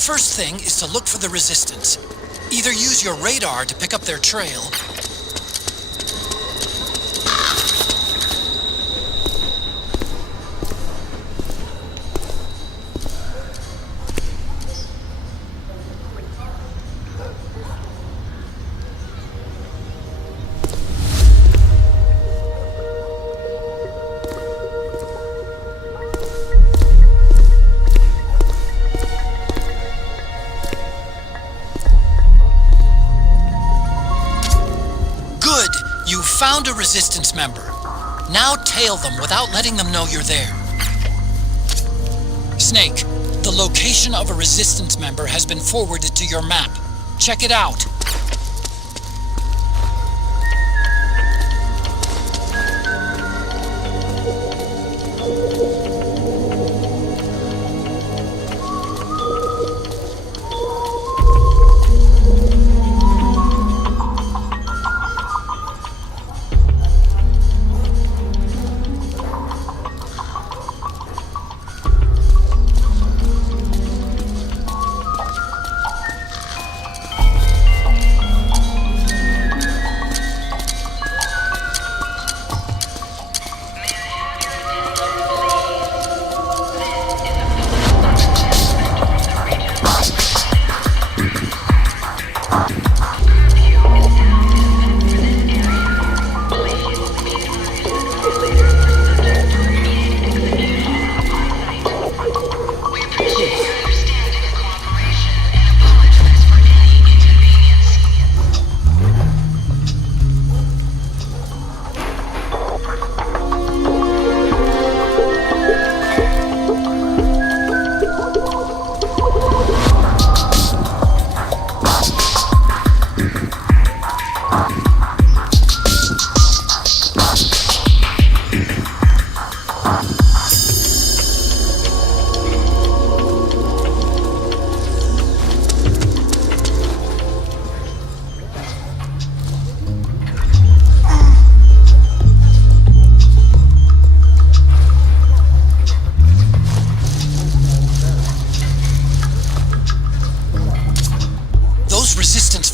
First thing is to look for the resistance. Either use your radar to pick up their trail, found a resistance member. Now tail them without letting them know you're there. Snake, the location of a resistance member has been forwarded to your map. Check it out.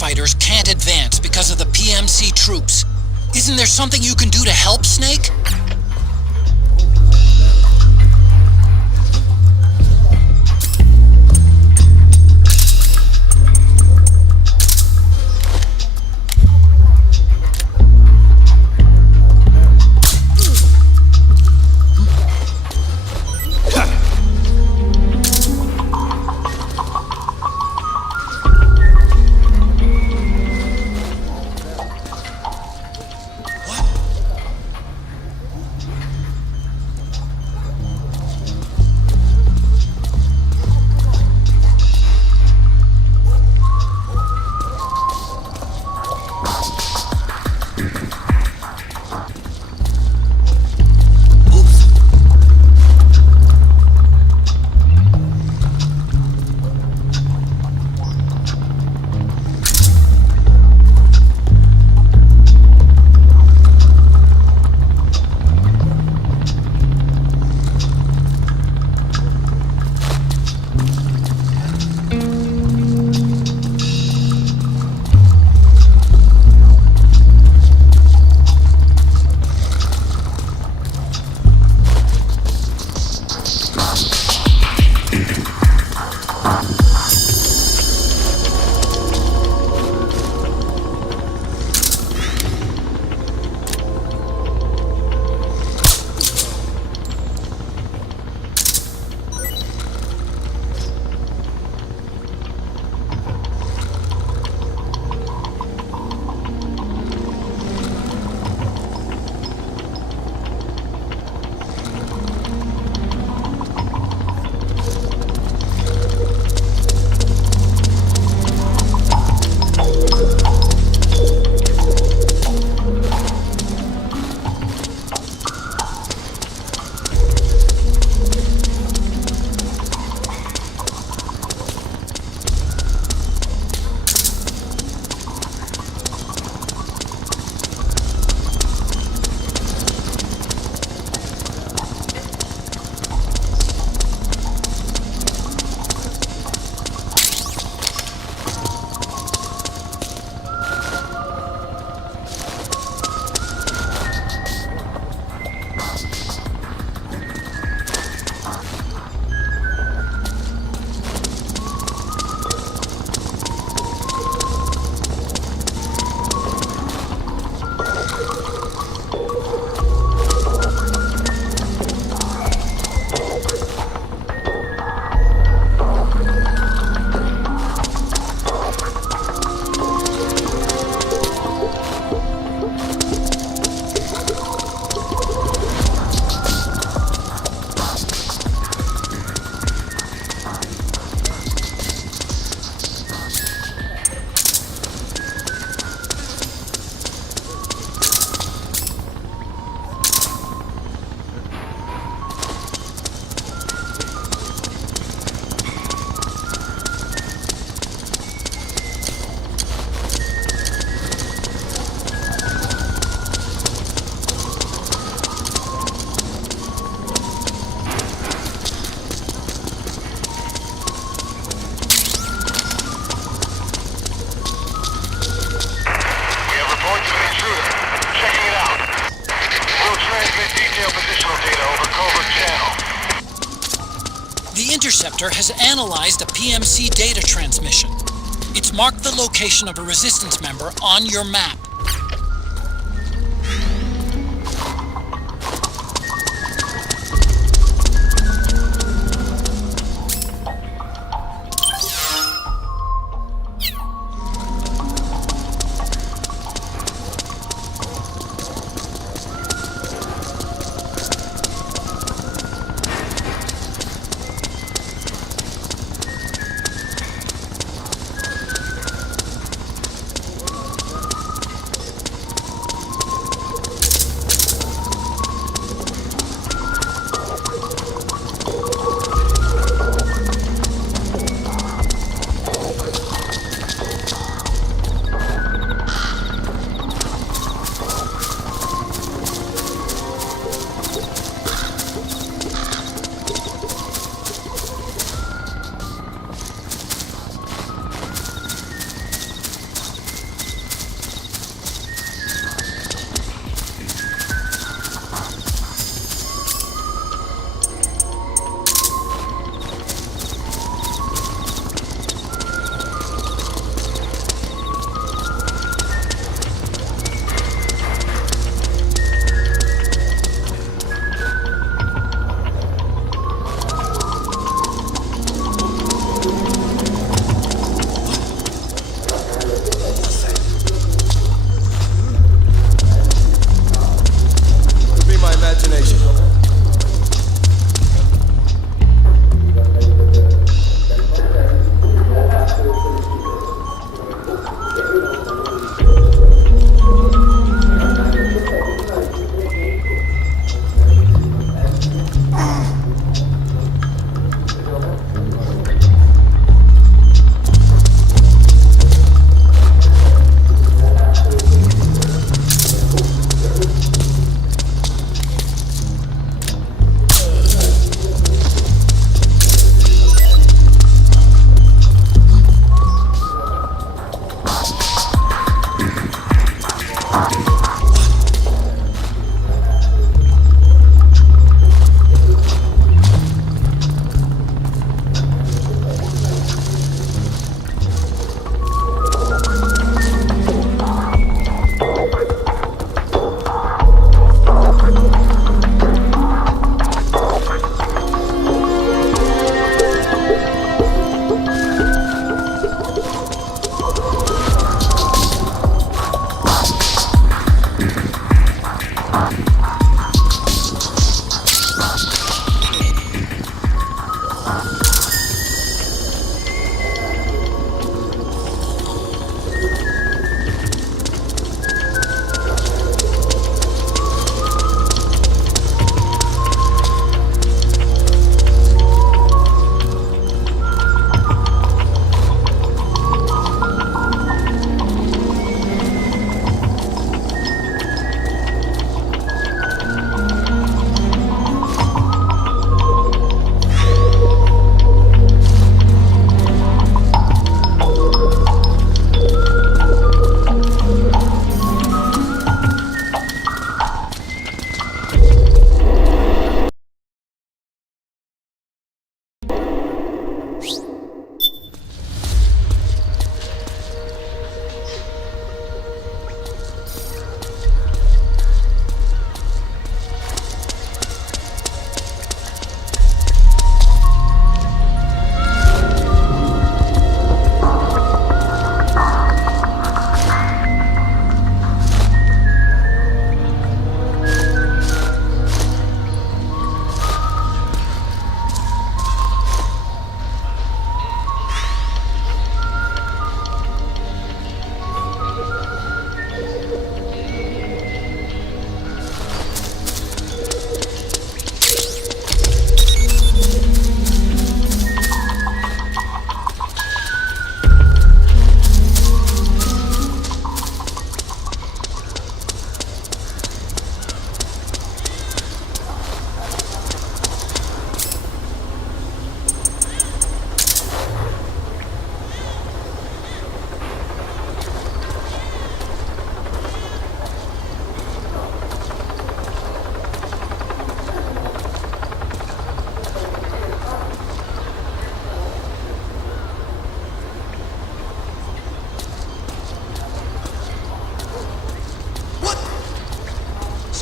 Fighters can't advance because of the PMC troops. Isn't there something you can do to help, Snake? interceptor has analyzed a PMC data transmission. It's marked the location of a resistance member on your map.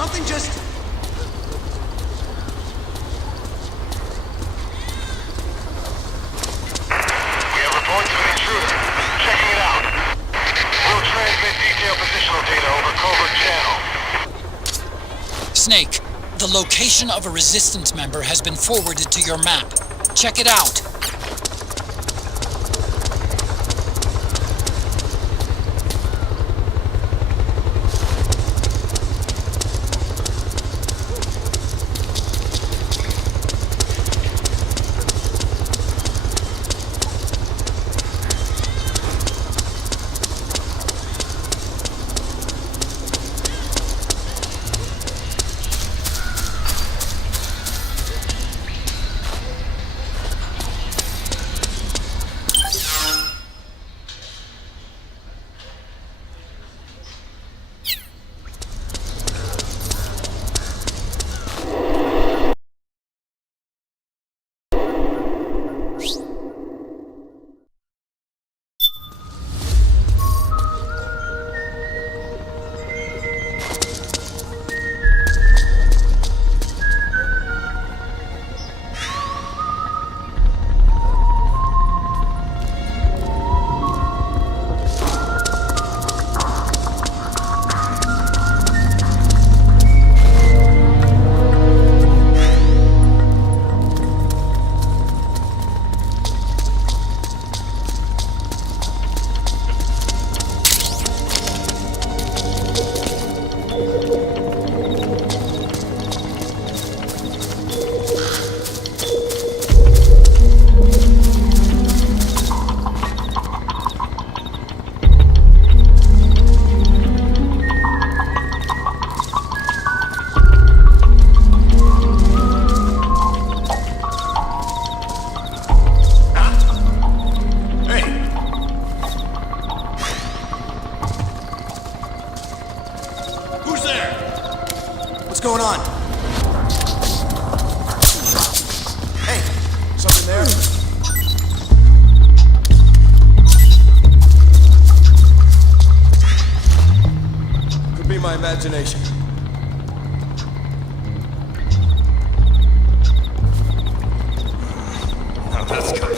something just... We have reports of an intruder. Checking it out. We'll transmit detailed positional data over covert channel. Snake, the location of a resistance member has been forwarded to your map. Check it out. going on? Hey, something there? Could be my imagination. Now that's good.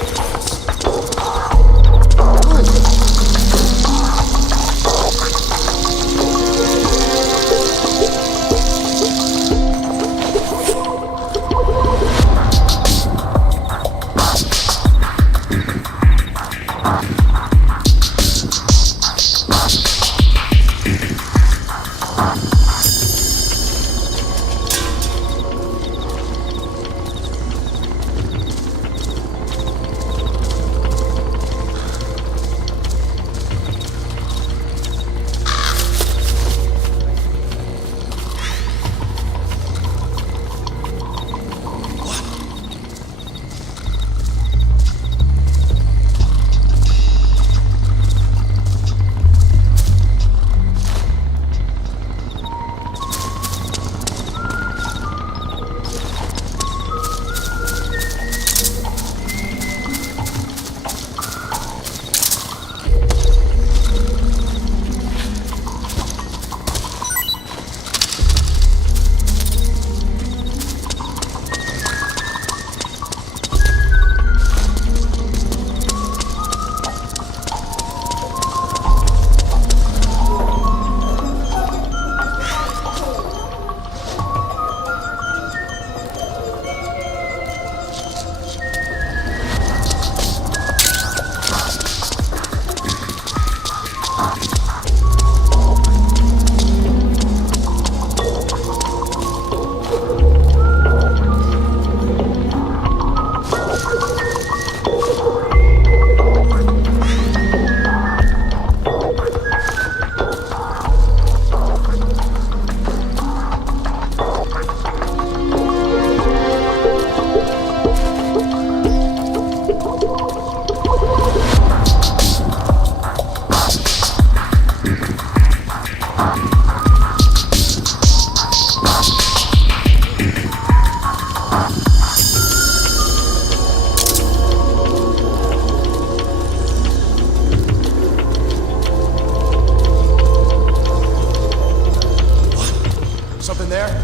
there?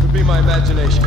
Could be my imagination.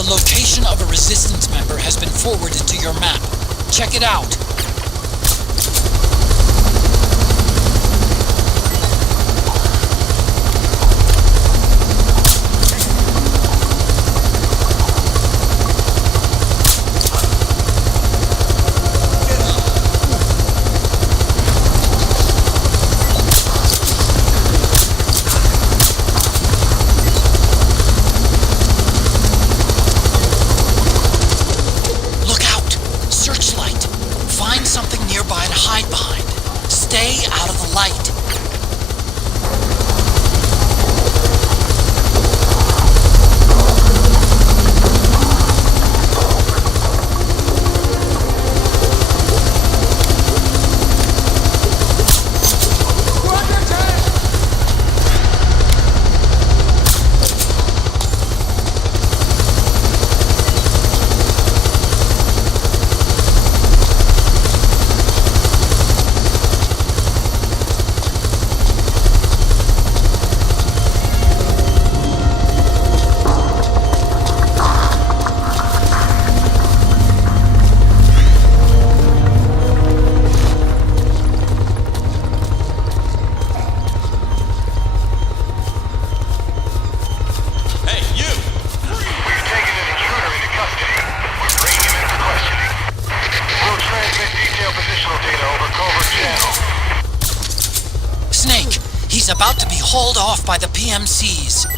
The location of a resistance member has been forwarded to your map. Check it out. Stay out of the light. About to be hauled off by the PMCs.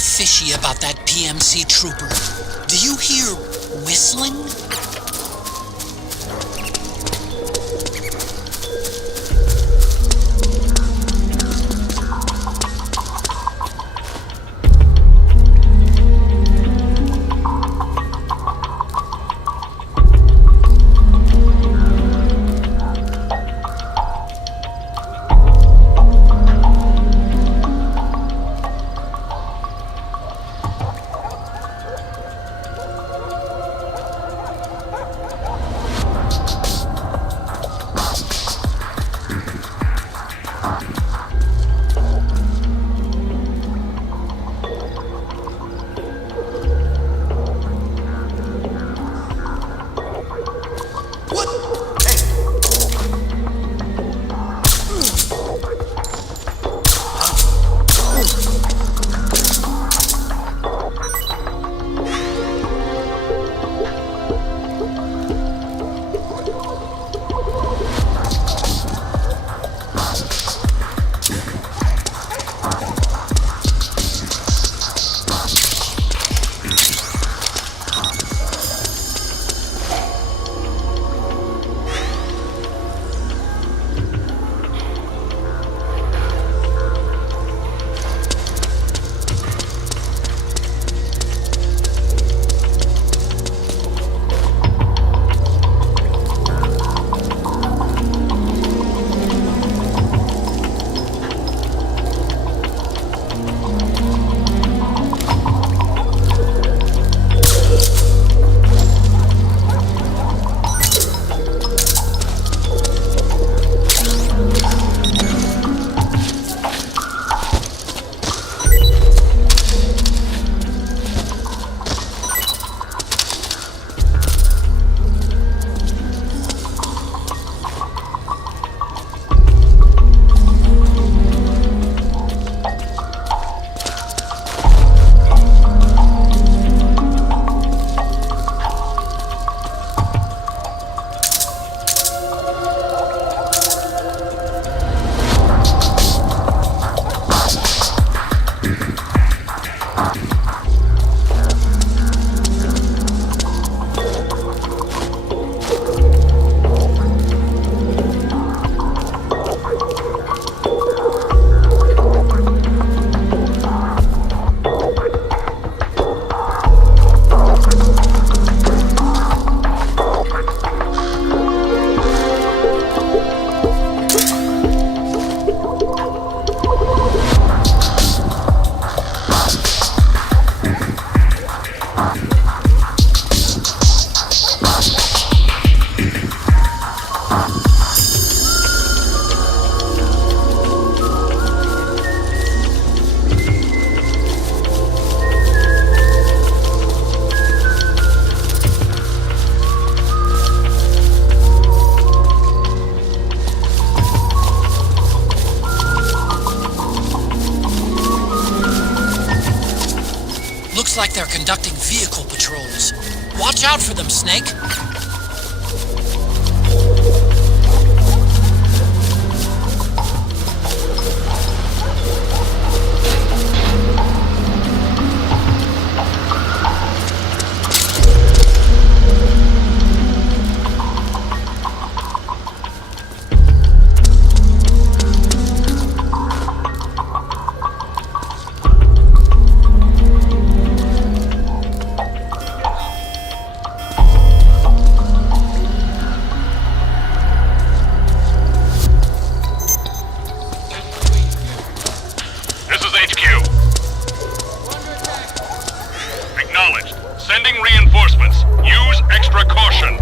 fishy about that PMC trooper. Do you hear whistling? Looks like they're conducting vehicle patrols. Watch out for them, Snake. Sending reinforcements. Use extra caution.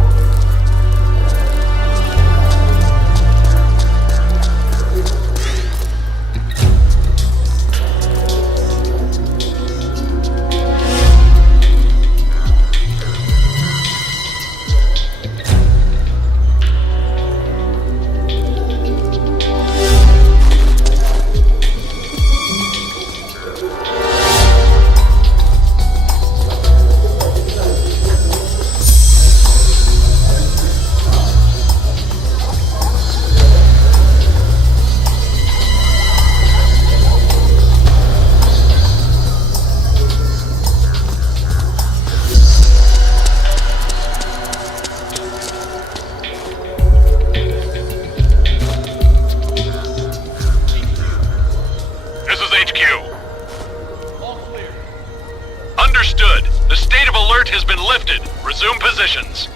The state of alert has been lifted. Resume positions.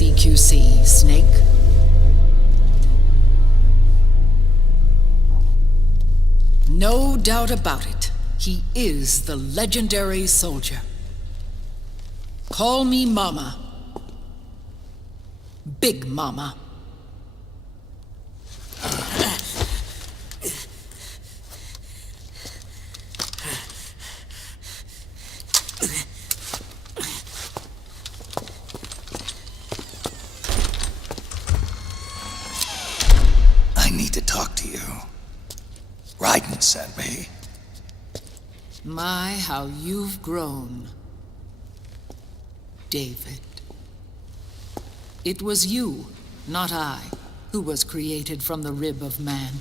CQC, Snake. No doubt about it. He is the legendary soldier. Call me Mama. Big Mama. I need to talk to you. Ryujin sent me. My, how you've grown, David. It was you, not I, who was created from the rib of man.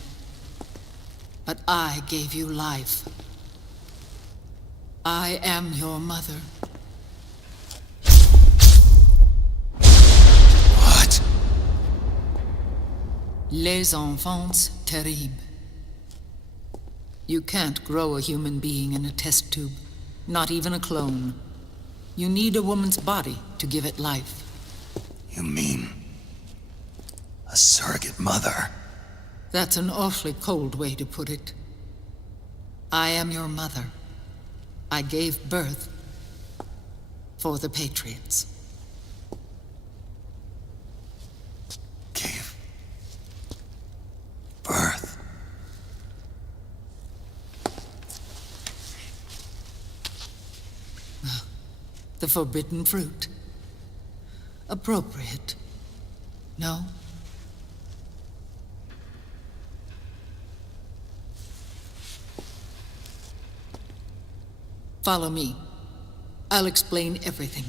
But I gave you life. I am your mother. What? Les enfants terribles. You can't grow a human being in a test tube, not even a clone. You need a woman's body to give it life. You mean a surrogate mother? That's an awfully cold way to put it. I am your mother. I gave birth for the Patriots. Gave birth? The forbidden fruit. Appropriate. No? Follow me. I'll explain everything.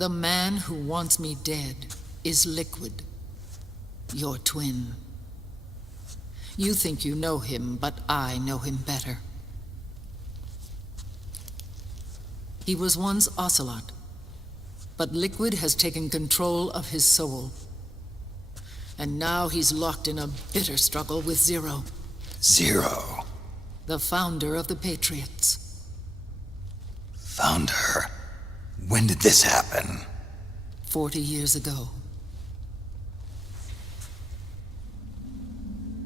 The man who wants me dead is Liquid, your twin. You think you know him, but I know him better. He was once Ocelot, but Liquid has taken control of his soul. And now he's locked in a bitter struggle with Zero. Zero? The founder of the Patriots. Founder? When did this happen? 40 years ago.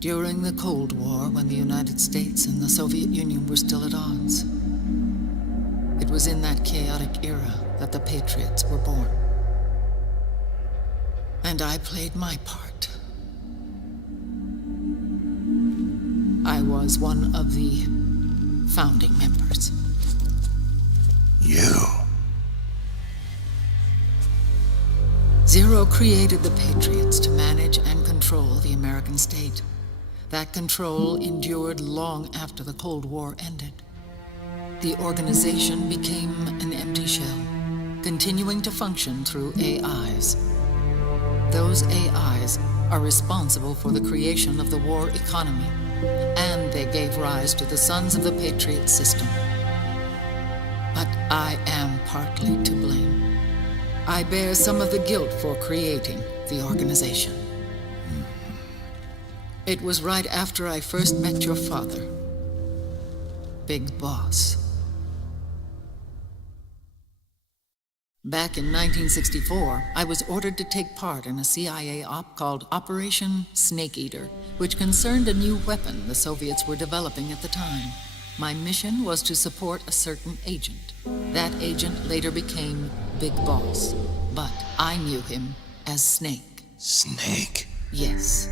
During the Cold War, when the United States and the Soviet Union were still at odds. It was in that chaotic era that the Patriots were born. And I played my part. I was one of the founding members. You? Zero created the Patriots to manage and control the American state. That control endured long after the Cold War ended. The organization became an empty shell, continuing to function through AIs. Those AIs are responsible for the creation of the war economy, and they gave rise to the Sons of the Patriot system. But I am partly to blame. I bear some of the guilt for creating the organization. It was right after I first met your father, Big Boss. Back in 1964, I was ordered to take part in a CIA op called Operation Snake Eater, which concerned a new weapon the Soviets were developing at the time. My mission was to support a certain agent. That agent later became Big Boss, but I knew him as Snake. Snake? Yes,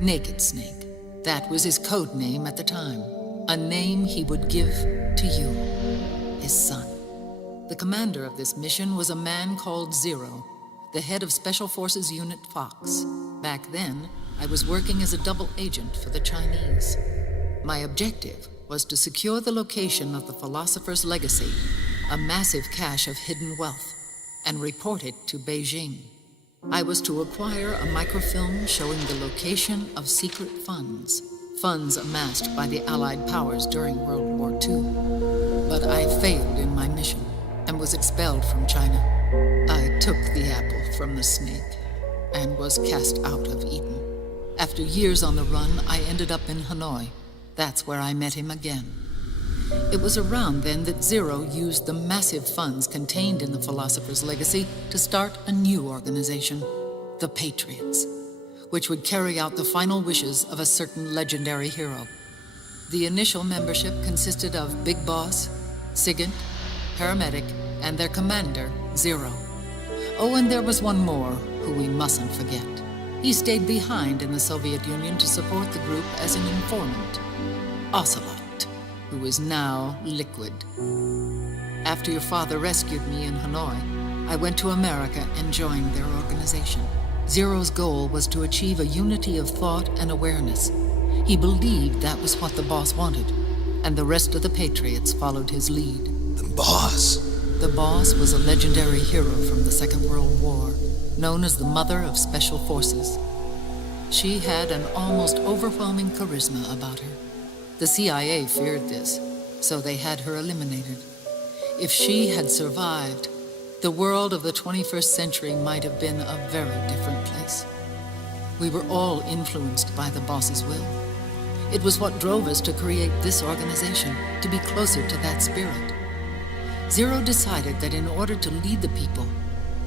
Naked Snake. That was his code name at the time. A name he would give to you, his son. The commander of this mission was a man called Zero, the head of Special Forces Unit Fox. Back then, I was working as a double agent for the Chinese. My objective was to secure the location of the Philosopher's Legacy, a massive cache of hidden wealth, and report it to Beijing. I was to acquire a microfilm showing the location of secret funds amassed by the Allied powers during World War II. But I failed in my mission and was expelled from China. I took the apple from the snake and was cast out of Eden. After years on the run, I ended up in Hanoi. That's where I met him again. It was around then that Zero used the massive funds contained in the Philosopher's Legacy to start a new organization, the Patriots, which would carry out the final wishes of a certain legendary hero. The initial membership consisted of Big Boss, Sigint, Paramedic, and their commander, Zero. Oh, and there was one more who we mustn't forget. He stayed behind in the Soviet Union to support the group as an informant, Ocelot, who is now Liquid. After your father rescued me in Hanoi, I went to America and joined their organization. Zero's goal was to achieve a unity of thought and awareness. He believed that was what the boss wanted, and the rest of the Patriots followed his lead. The boss? The boss was a legendary hero from the Second World War, known as the Mother of Special Forces. She had an almost overwhelming charisma about her. The CIA feared this, so they had her eliminated. If she had survived, the world of the 21st century might have been a very different place. We were all influenced by the boss's will. It was what drove us to create this organization, to be closer to that spirit. Zero decided that in order to lead the people,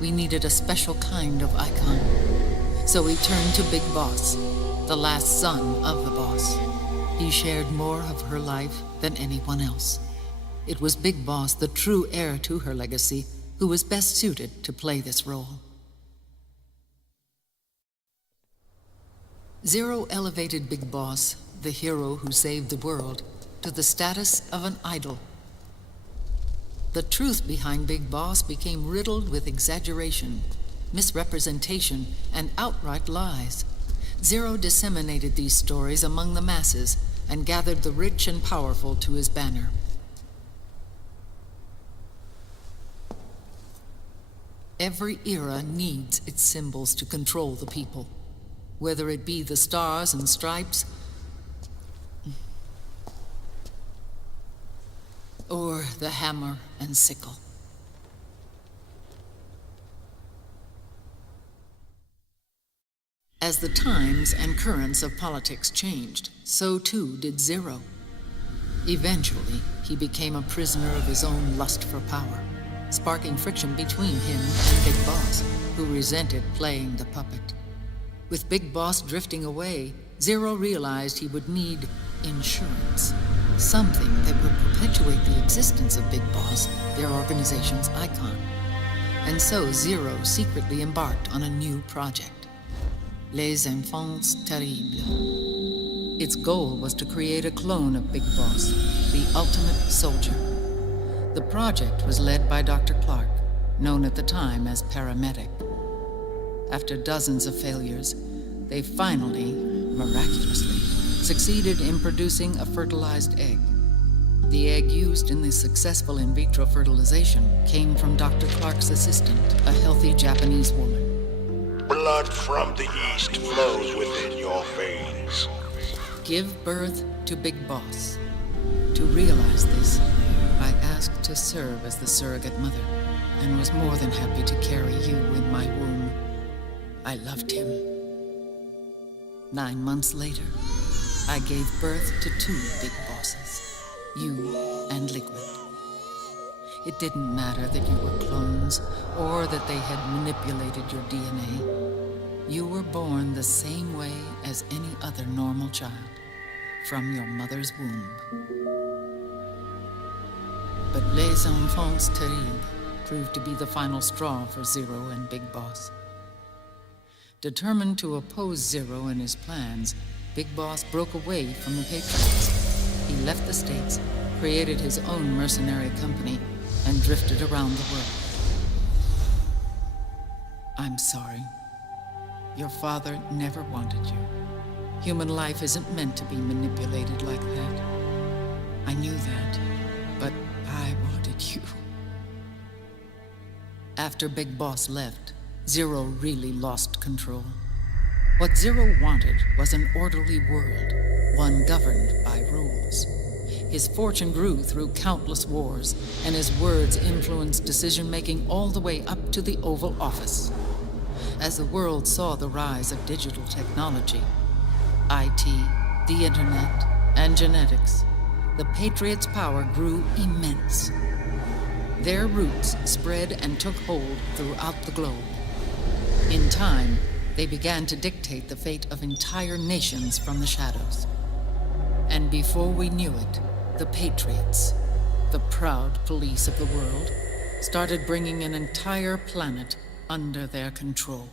we needed a special kind of icon. So he turned to Big Boss, the last son of the boss. He shared more of her life than anyone else. It was Big Boss, the true heir to her legacy, who was best suited to play this role. Zero elevated Big Boss, the hero who saved the world, to the status of an idol. The truth behind Big Boss became riddled with exaggeration, misrepresentation, and outright lies. Zero disseminated these stories among the masses and gathered the rich and powerful to his banner. Every era needs its symbols to control the people, whether it be the stars and stripes, or the hammer and sickle. As the times and currents of politics changed, so too did Zero. Eventually, he became a prisoner of his own lust for power, sparking friction between him and Big Boss, who resented playing the puppet. With Big Boss drifting away, Zero realized he would need insurance, something that would perpetuate the existence of Big Boss, their organization's icon. And so Zero secretly embarked on a new project, Les Enfants Terribles. Its goal was to create a clone of Big Boss, the ultimate soldier. The project was led by Dr. Clark, known at the time as Paramedic. After dozens of failures, they finally, miraculously, succeeded in producing a fertilized egg. The egg used in the successful in vitro fertilization came from Dr. Clark's assistant, a healthy Japanese woman. Blood from the east flows within your veins. Give birth to Big Boss. To realize this, I asked to serve as the surrogate mother, and was more than happy to carry you in my womb. I loved him. 9 months later, I gave birth to 2 Big Bosses, you and Liquid. It didn't matter that you were clones, or that they had manipulated your DNA. You were born the same way as any other normal child, from your mother's womb. But Les Enfants Terribles proved to be the final straw for Zero and Big Boss. Determined to oppose Zero and his plans, Big Boss broke away from the Patriots. He left the States, created his own mercenary company, and drifted around the world. I'm sorry. Your father never wanted you. Human life isn't meant to be manipulated like that. I knew that, but I wanted you. After Big Boss left, Zero really lost control. What Zero wanted was an orderly world, one governed by rules. His fortune grew through countless wars, and his words influenced decision-making all the way up to the Oval Office. As the world saw the rise of digital technology, IT, the internet, and genetics, the Patriots' power grew immense. Their roots spread and took hold throughout the globe. In time, they began to dictate the fate of entire nations from the shadows. And before we knew it, the Patriots, the proud police of the world, started bringing an entire planet under their control.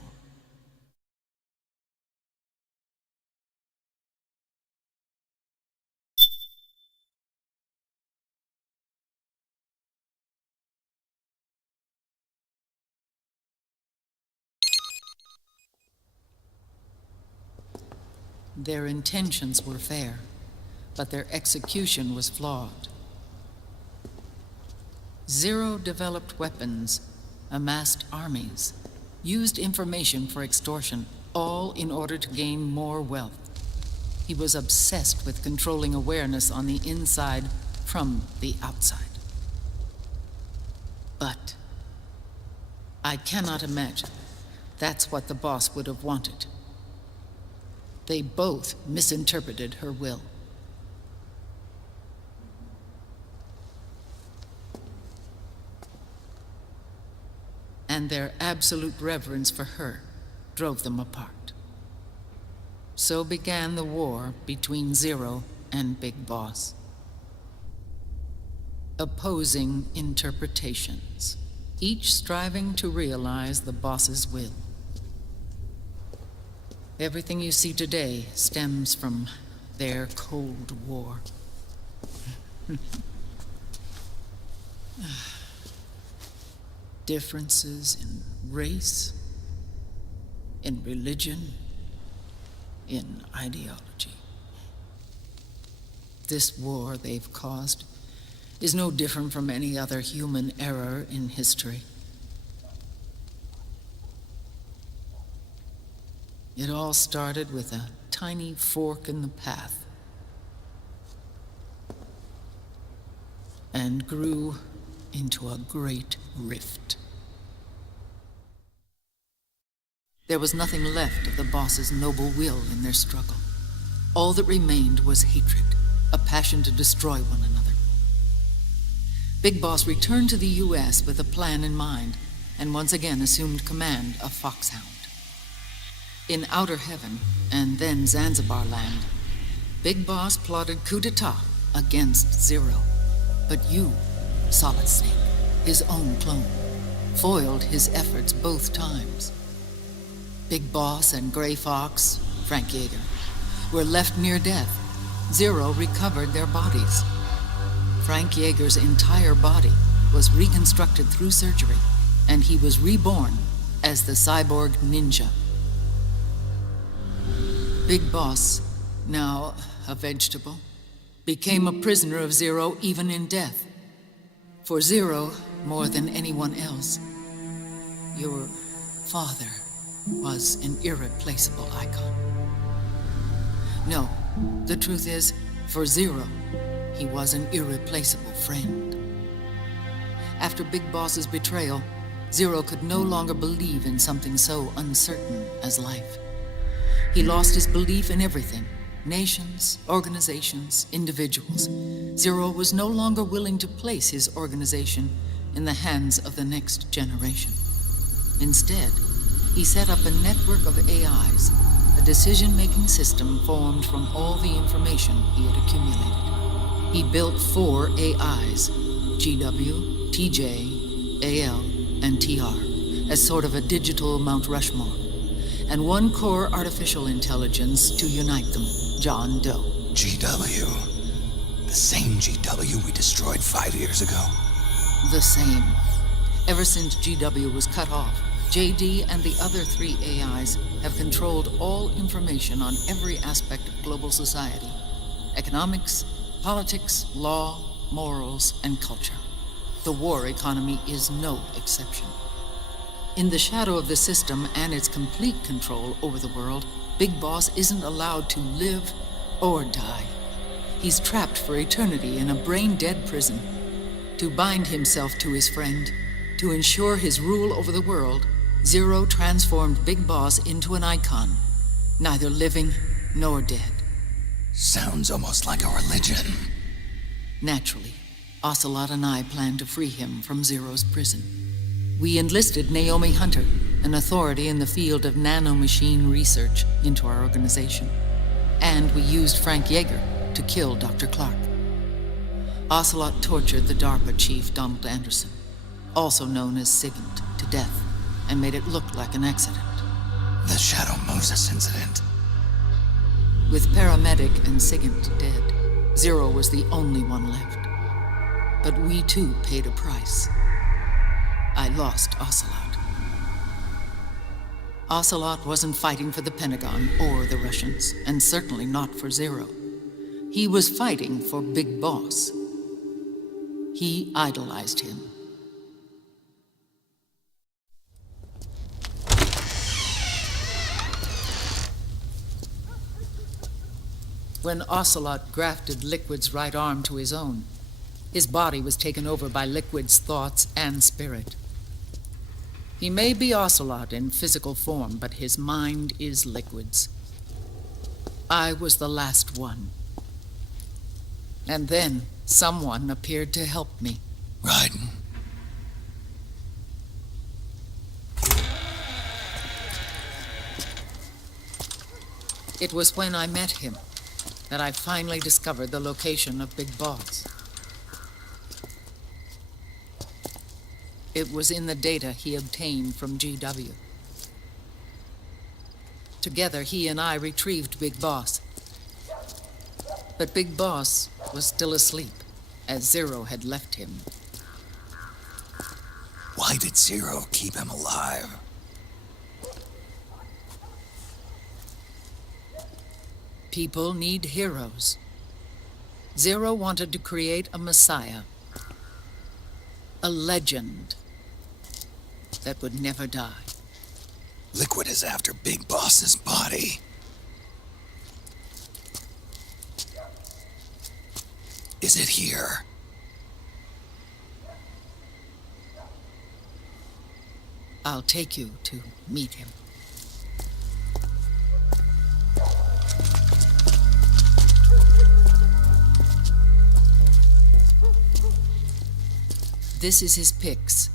Their intentions were fair, but their execution was flawed. Zero developed weapons, amassed armies, used information for extortion, all in order to gain more wealth. He was obsessed with controlling awareness on the inside from the outside. But I cannot imagine that's what the boss would have wanted. They both misinterpreted her will. And their absolute reverence for her drove them apart. So began the war between Zero and Big Boss. Opposing interpretations, each striving to realize the boss's will. Everything you see today stems from their Cold War. Differences in race, in religion, in ideology. This war they've caused is no different from any other human error in history. It all started with a tiny fork in the path and grew into a great rift. There was nothing left of the boss's noble will in their struggle. All that remained was hatred, a passion to destroy one another. Big Boss returned to the U.S. with a plan in mind, and once again assumed command of Foxhound. In Outer Heaven, and then Zanzibar Land, Big Boss plotted coup d'etat against Zero. But you, Solid Snake, his own clone, foiled his efforts both times. Big Boss and Gray Fox, Frank Yeager, were left near death. Zero recovered their bodies. Frank Yeager's entire body was reconstructed through surgery, and he was reborn as the cyborg ninja. Big Boss, now a vegetable, became a prisoner of Zero even in death. For Zero, more than anyone else, your father was an irreplaceable icon. No, the truth is, for Zero, he was an irreplaceable friend. After Big Boss's betrayal, Zero could no longer believe in something so uncertain as life. He lost his belief in everything. Nations, organizations, individuals. Zero was no longer willing to place his organization in the hands of the next generation. Instead, he set up a network of AIs, a decision-making system formed from all the information he had accumulated. He built 4 AIs, GW, TJ, AL, and TR, as sort of a digital Mount Rushmore, and 1 core artificial intelligence to unite them, John Doe. GW. The same GW we destroyed 5 years ago. The same. Ever since GW was cut off, JD and the other 3 AIs have controlled all information on every aspect of global society. Economics, politics, law, morals, and culture. The war economy is no exception. In the shadow of the system and its complete control over the world, Big Boss isn't allowed to live or die. He's trapped for eternity in a brain-dead prison. To bind himself to his friend, to ensure his rule over the world, Zero transformed Big Boss into an icon, neither living nor dead. Sounds almost like a religion. Naturally, Ocelot and I plan to free him from Zero's prison. We enlisted Naomi Hunter, an authority in the field of nanomachine research, into our organization. And we used Frank Yeager to kill Dr. Clark. Ocelot tortured the DARPA chief, Donald Anderson, also known as Sigint, to death, and made it look like an accident. The Shadow Moses incident. With Paramedic and Sigint dead, Zero was the only one left. But we too paid a price. I lost Ocelot. Ocelot wasn't fighting for the Pentagon or the Russians, and certainly not for Zero. He was fighting for Big Boss. He idolized him. When Ocelot grafted Liquid's right arm to his own, his body was taken over by Liquid's thoughts and spirit. He may be Ocelot in physical form, but his mind is Liquid's. I was the last one. And then someone appeared to help me. Ryujin. It was when I met him that I finally discovered the location of Big Boss. It was in the data he obtained from GW. Together, he and I retrieved Big Boss. But Big Boss was still asleep, as Zero had left him. Why did Zero keep him alive? People need heroes. Zero wanted to create a messiah, a legend that would never die. Liquid is after Big Boss's body. Is it here? I'll take you to meet him. This is his pyx,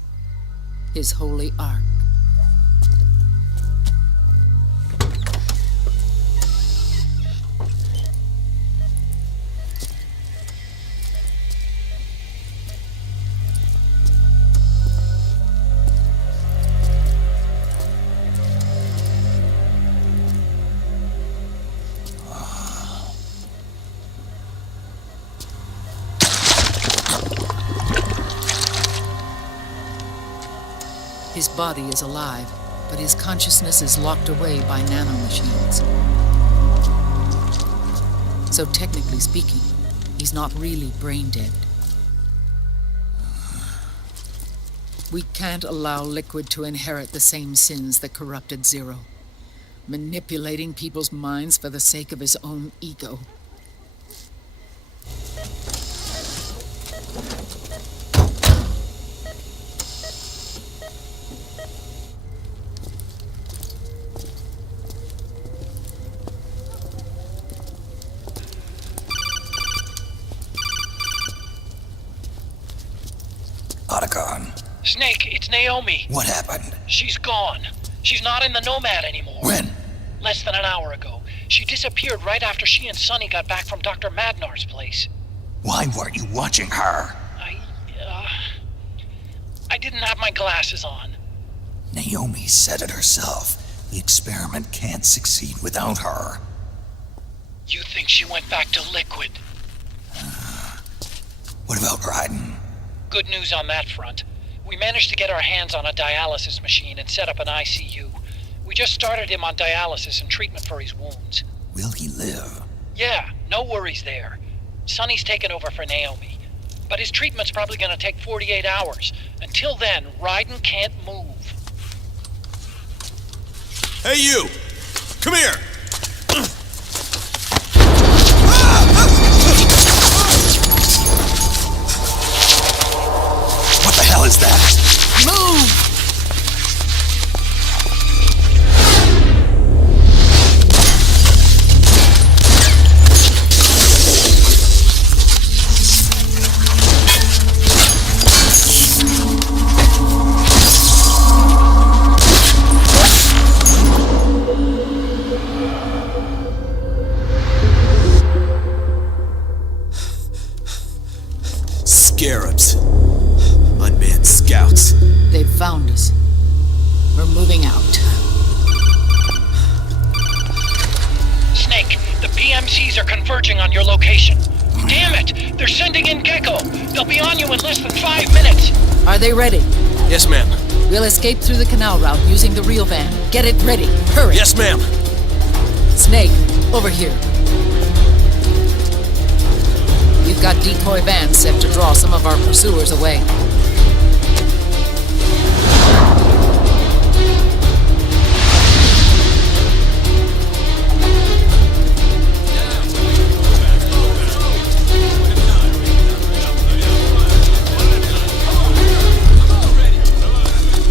his holy ark. His body is alive, but his consciousness is locked away by nanomachines. So technically speaking, he's not really brain dead. We can't allow Liquid to inherit the same sins that corrupted Zero, manipulating people's minds for the sake of his own ego. Otacon. Snake, it's Naomi. What happened? She's gone. She's not in the Nomad anymore. When? Less than an hour ago. She disappeared right after she and Sonny got back from Dr. Madnar's place. Why weren't you watching her? I didn't have my glasses on. Naomi said it herself. The experiment can't succeed without her. You think she went back to Liquid? What about Ryujin? Good news on that front. We managed to get our hands on a dialysis machine and set up an ICU. We just started him on dialysis and treatment for his wounds. Will he live? Yeah, no worries there. Sonny's taken over for Naomi. But his treatment's probably gonna take 48 hours. Until then, Ryujin can't move. Hey, you! Come here! What the hell is that? Move! Scarabs. Unmanned scouts. They've found us. We're moving out. Snake, the PMCs are converging on your location. Damn it! They're sending in Gecko! They'll be on you in less than 5 minutes! Are they ready? Yes, ma'am. We'll escape through the canal route using the real van. Get it ready. Hurry! Yes, ma'am. Snake, over here. We've got decoy vans set to draw some of our pursuers away.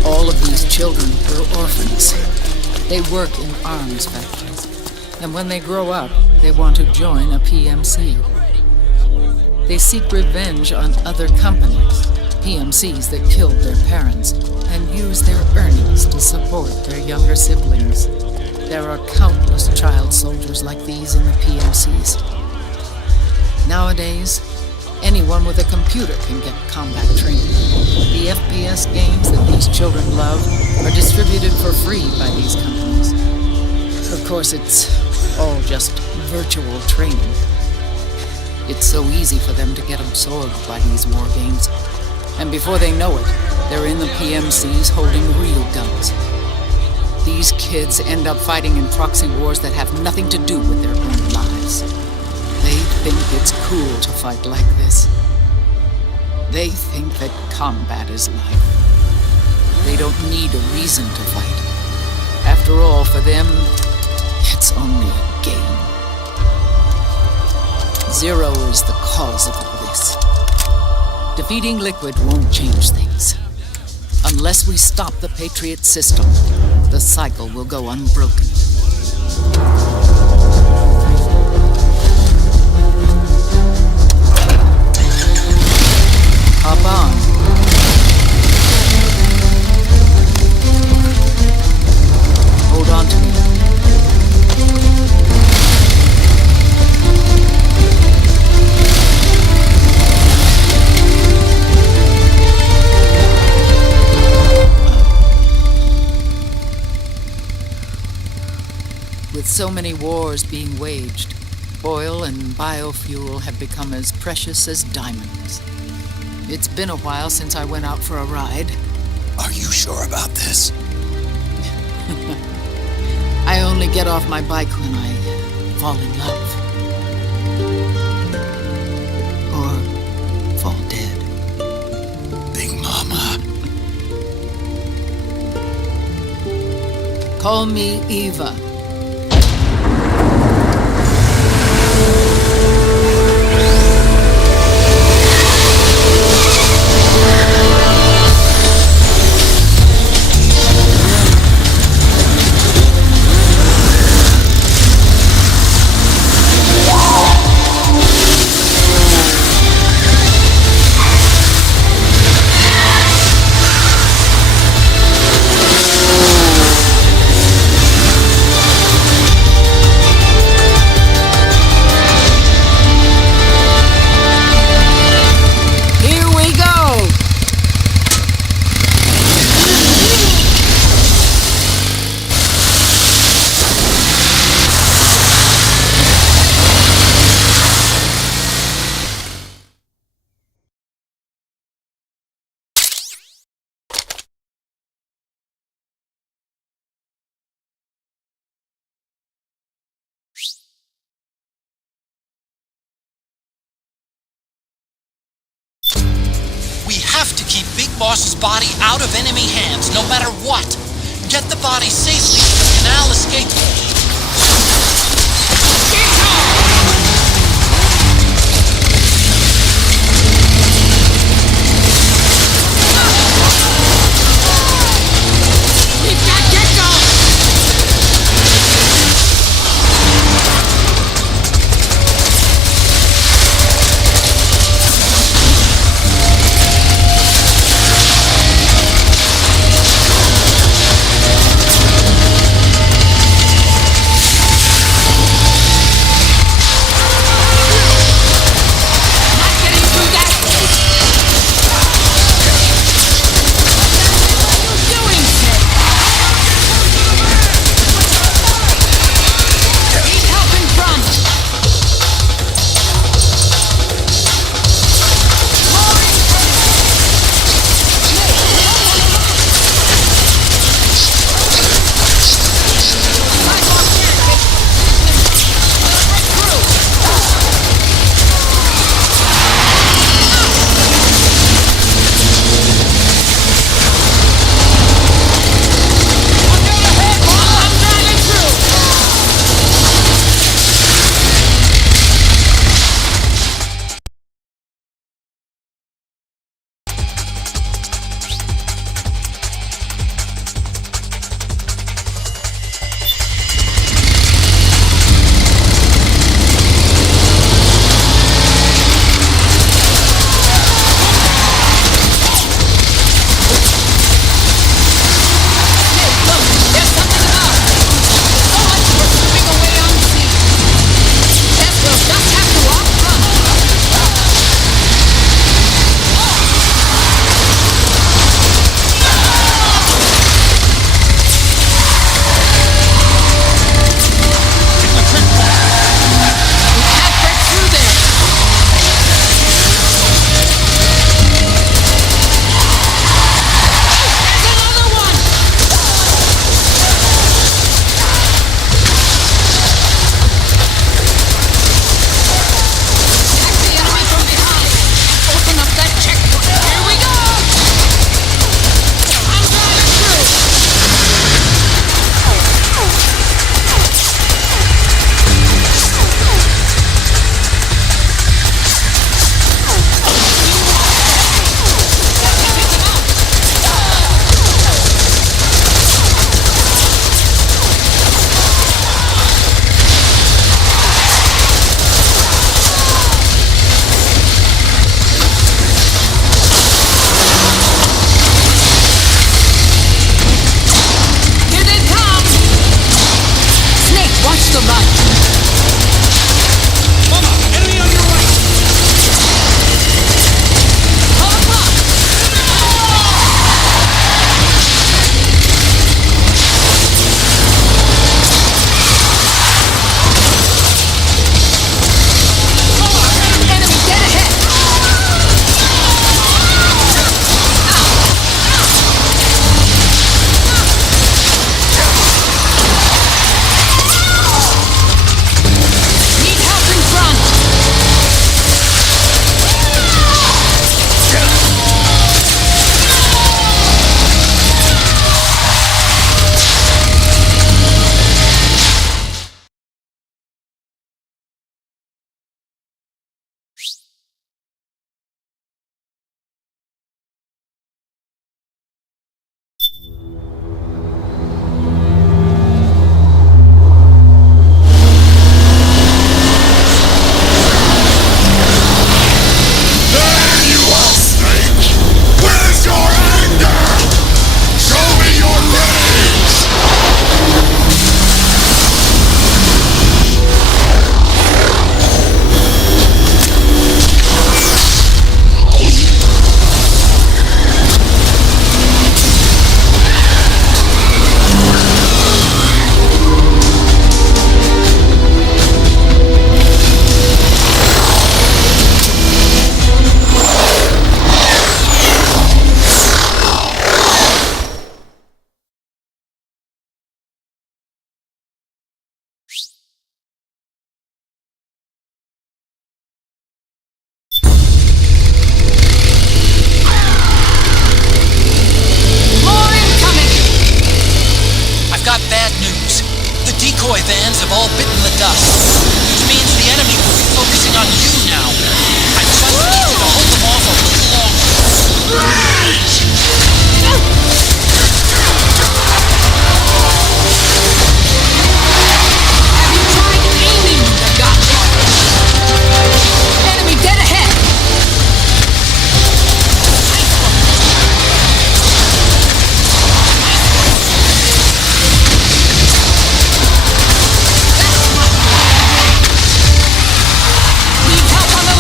All of these children were orphans. They work in arms factories. And when they grow up, they want to join a PMC. They seek revenge on other companies, PMCs that killed their parents, and use their earnings to support their younger siblings. There are countless child soldiers like these in the PMCs. Nowadays, anyone with a computer can get combat training. The FPS games that these children love are distributed for free by these companies. Of course, it's all just virtual training. It's so easy for them to get absorbed by these war games. And before they know it, they're in the PMCs holding real guns. These kids end up fighting in proxy wars that have nothing to do with their own lives. They think it's cool to fight like this. They think that combat is life. They don't need a reason to fight. After After all, for them, it's only a game. Zero is the cause of all this. Defeating Liquid won't change things. Unless we stop the Patriot system, the cycle will go unbroken. Hop on. Hold on to me. With so many wars being waged, oil and biofuel have become as precious as diamonds. It's been a while since I went out for a ride. Are you sure about this? I only get off my bike when I fall in love. Or fall dead. Big Mama. Call me Eva. We have to keep Big Boss's body out of enemy hands, no matter what. Get the body safely to the canal escape gate. us. Which means the enemy will be focusing on you now. I just need you to hold them off a little longer. Have you tried aiming the gun? Enemy dead ahead! Need help on the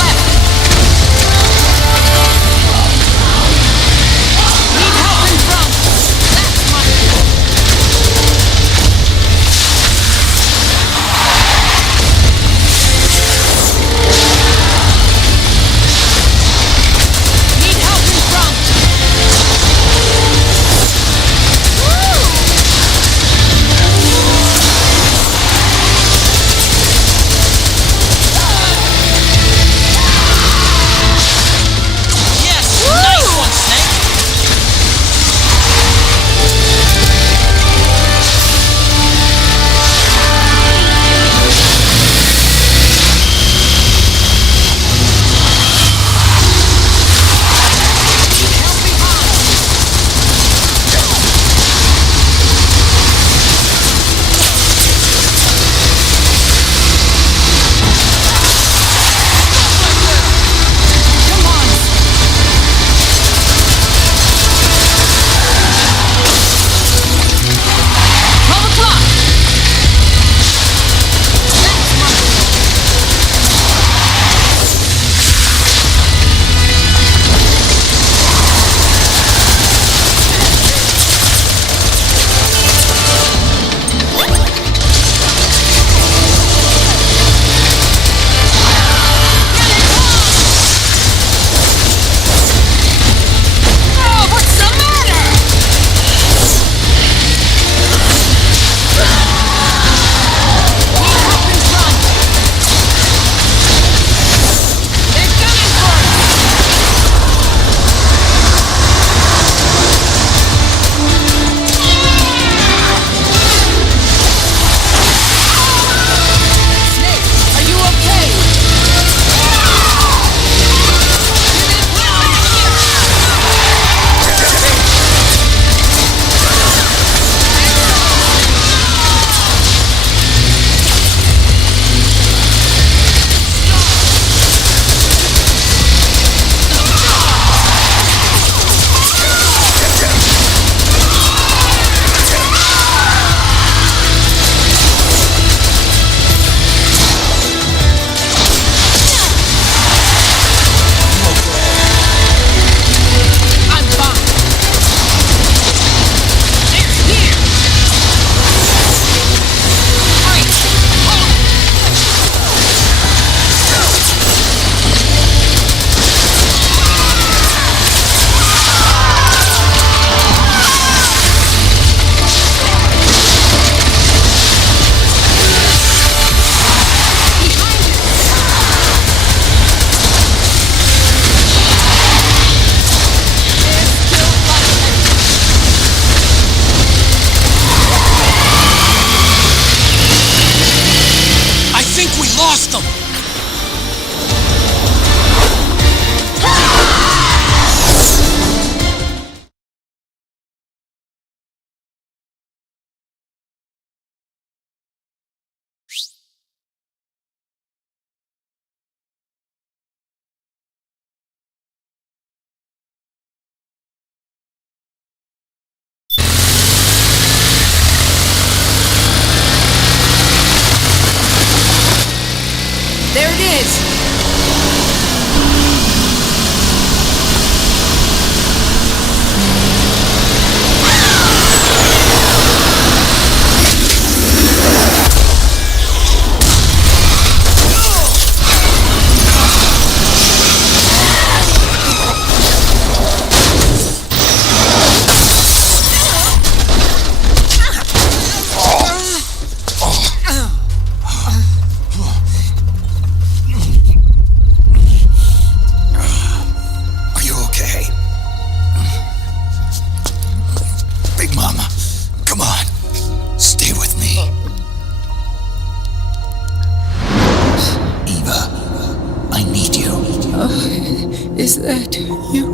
Is that you?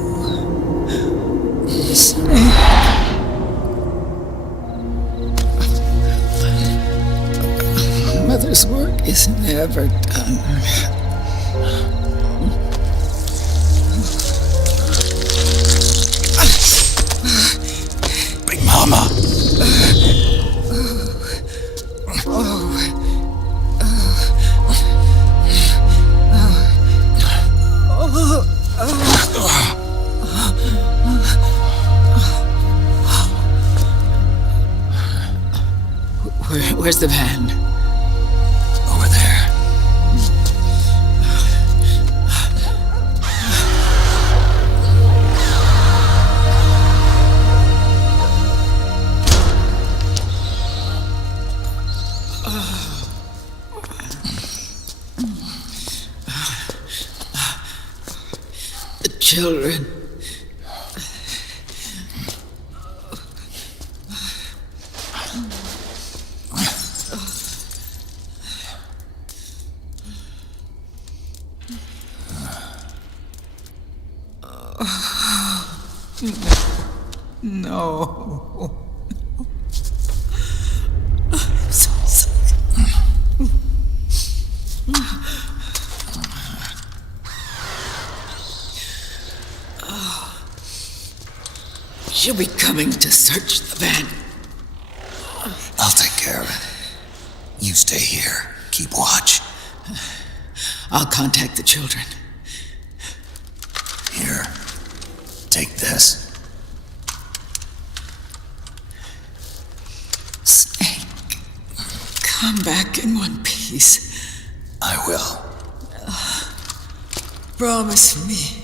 Snake? Mother's work is never done. Big Mama! Where's the van? Over there. The children. No. I'm so sorry. She'll be coming to search the van. I'll take care of it. You stay here. Keep watch. I'll contact the children. Here. Take this. Snake, come back in one piece. I will. Promise me.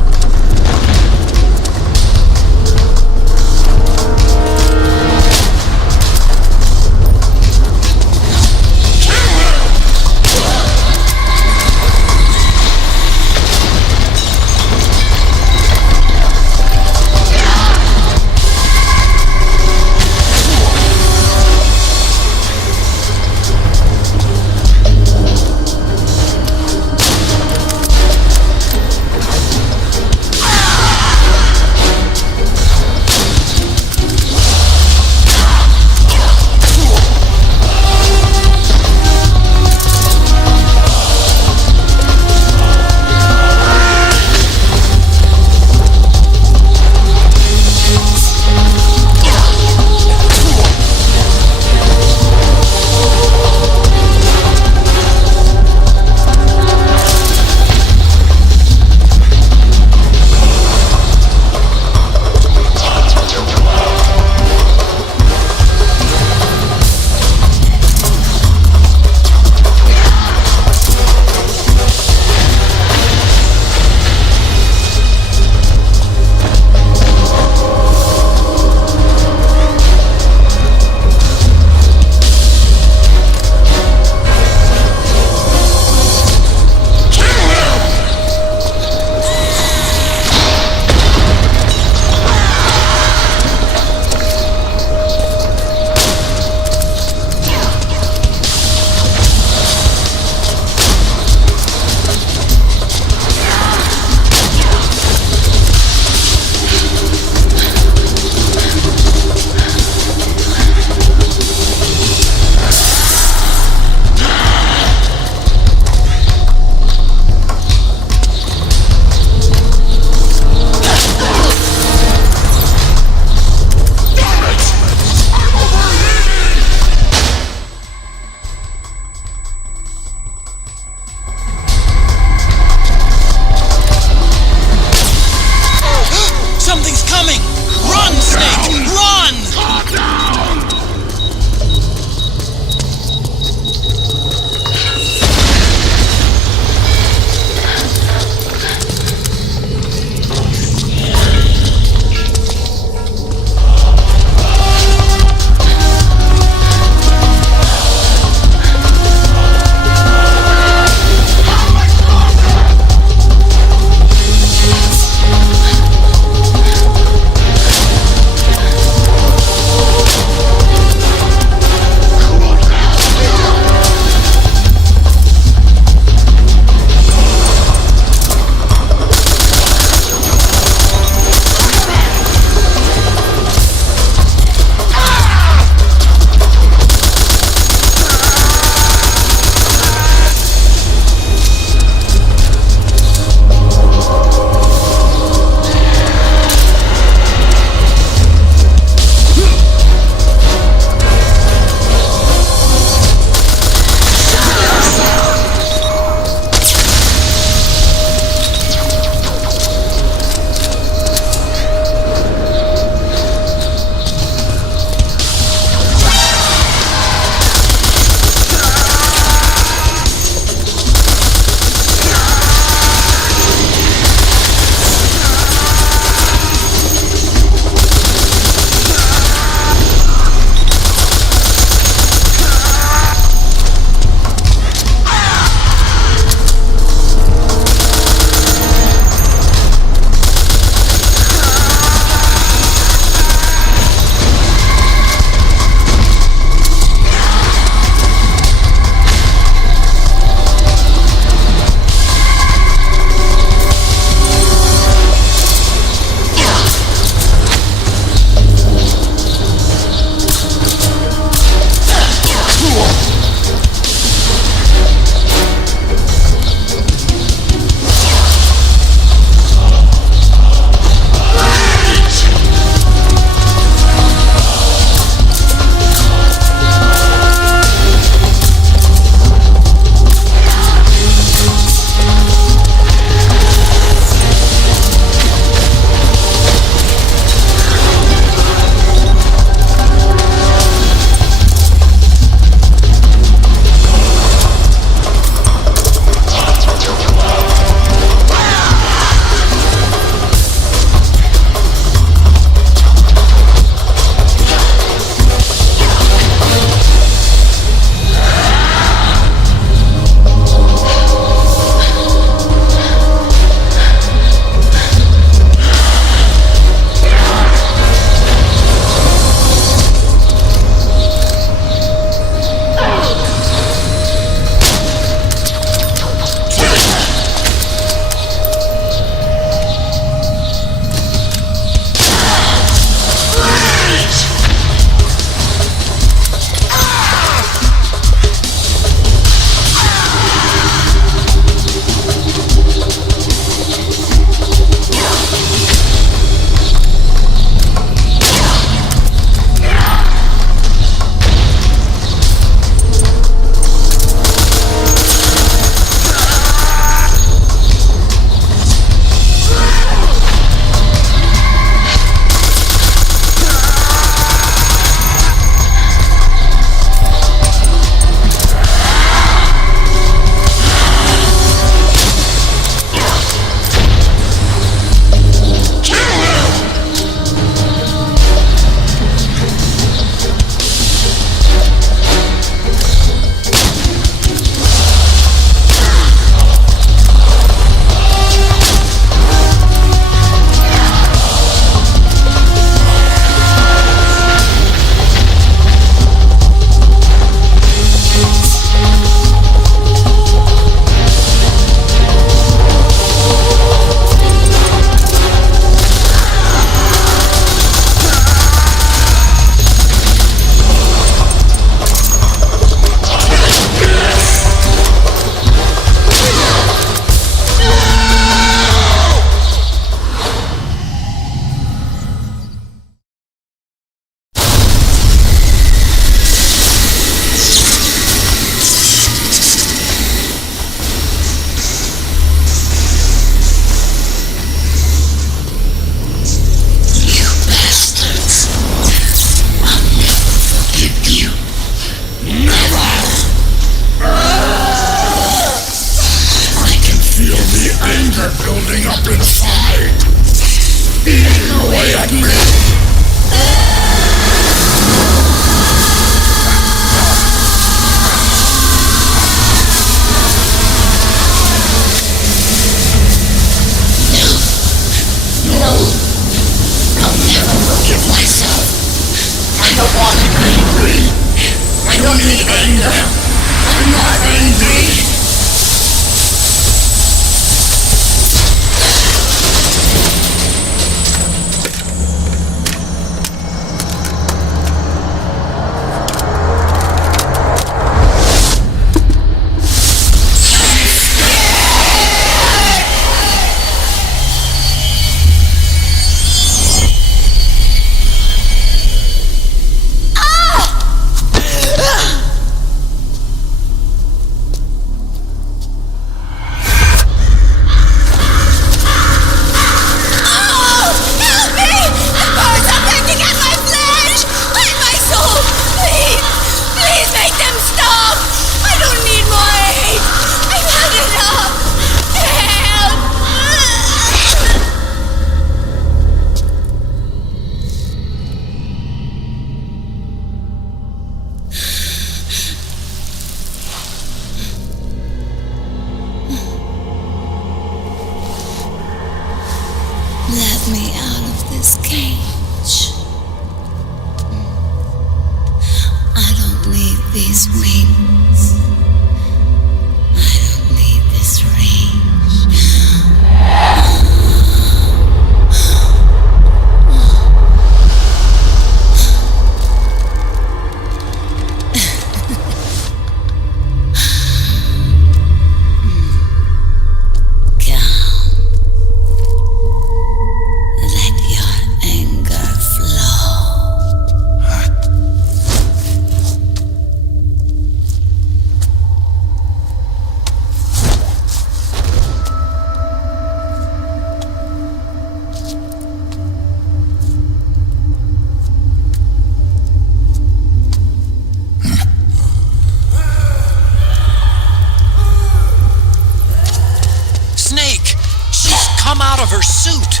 of her suit.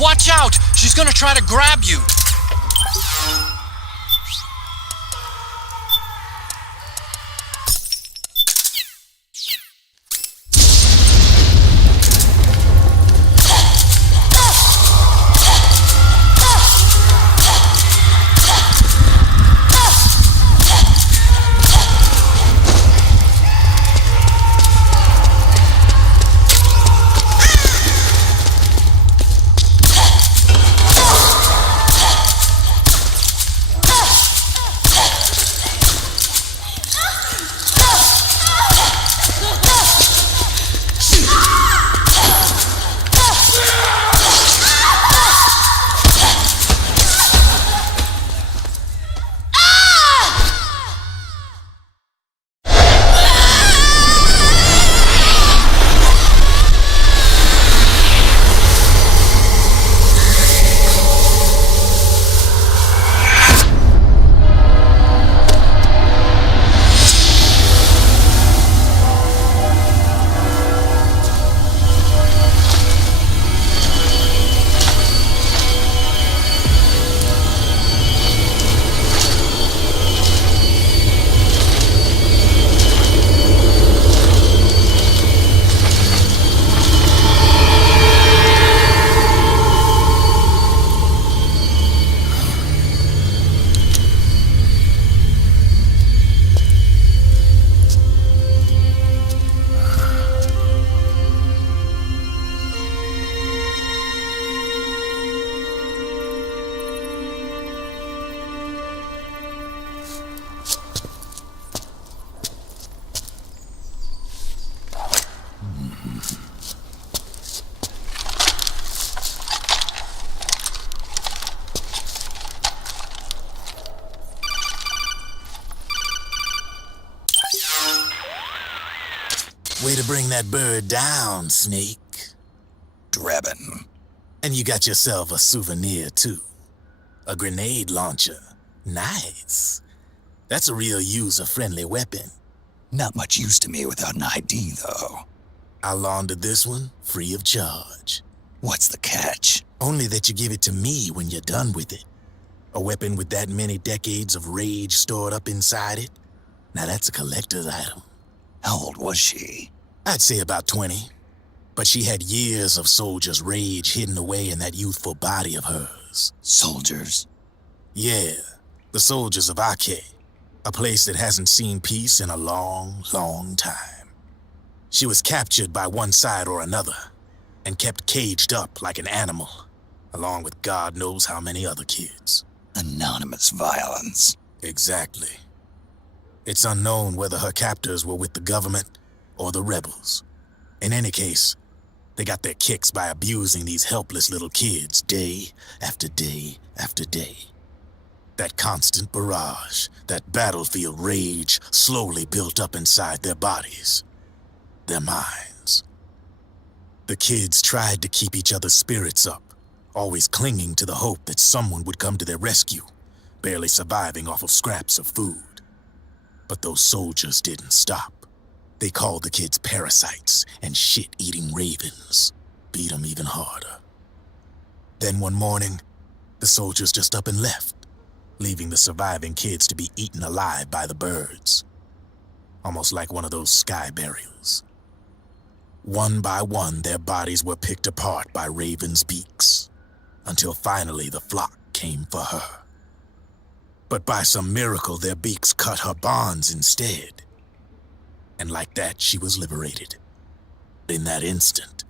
Watch out! She's gonna try to grab you. Way to bring that bird down, Snake. Drebin. And you got yourself a souvenir, too. A grenade launcher. Nice. That's a real user-friendly weapon. Not much use to me without an ID, though. I'll launder this one free of charge. What's the catch? Only that you give it to me when you're done with it. A weapon with that many decades of rage stored up inside it? Now that's a collector's item. How old was she? I'd say about 20. But she had years of soldiers' rage hidden away in that youthful body of hers. Soldiers? Yeah, the soldiers of Ake. A place that hasn't seen peace in a long, long time. She was captured by one side or another, and kept caged up like an animal, along with God knows how many other kids. Anonymous violence. Exactly. It's unknown whether her captors were with the government or the rebels. In any case, they got their kicks by abusing these helpless little kids day after day after day. That constant barrage, that battlefield rage slowly built up inside their bodies, their minds. The kids tried to keep each other's spirits up, always clinging to the hope that someone would come to their rescue, barely surviving off of scraps of food. But those soldiers didn't stop. They called the kids parasites and shit-eating ravens, beat them even harder. Then one morning, the soldiers just up and left, leaving the surviving kids to be eaten alive by the birds. Almost like one of those sky burials. One by one, their bodies were picked apart by ravens' beaks, until finally the flock came for her. But by some miracle, their beaks cut her bonds instead. And like that, she was liberated. In that instant,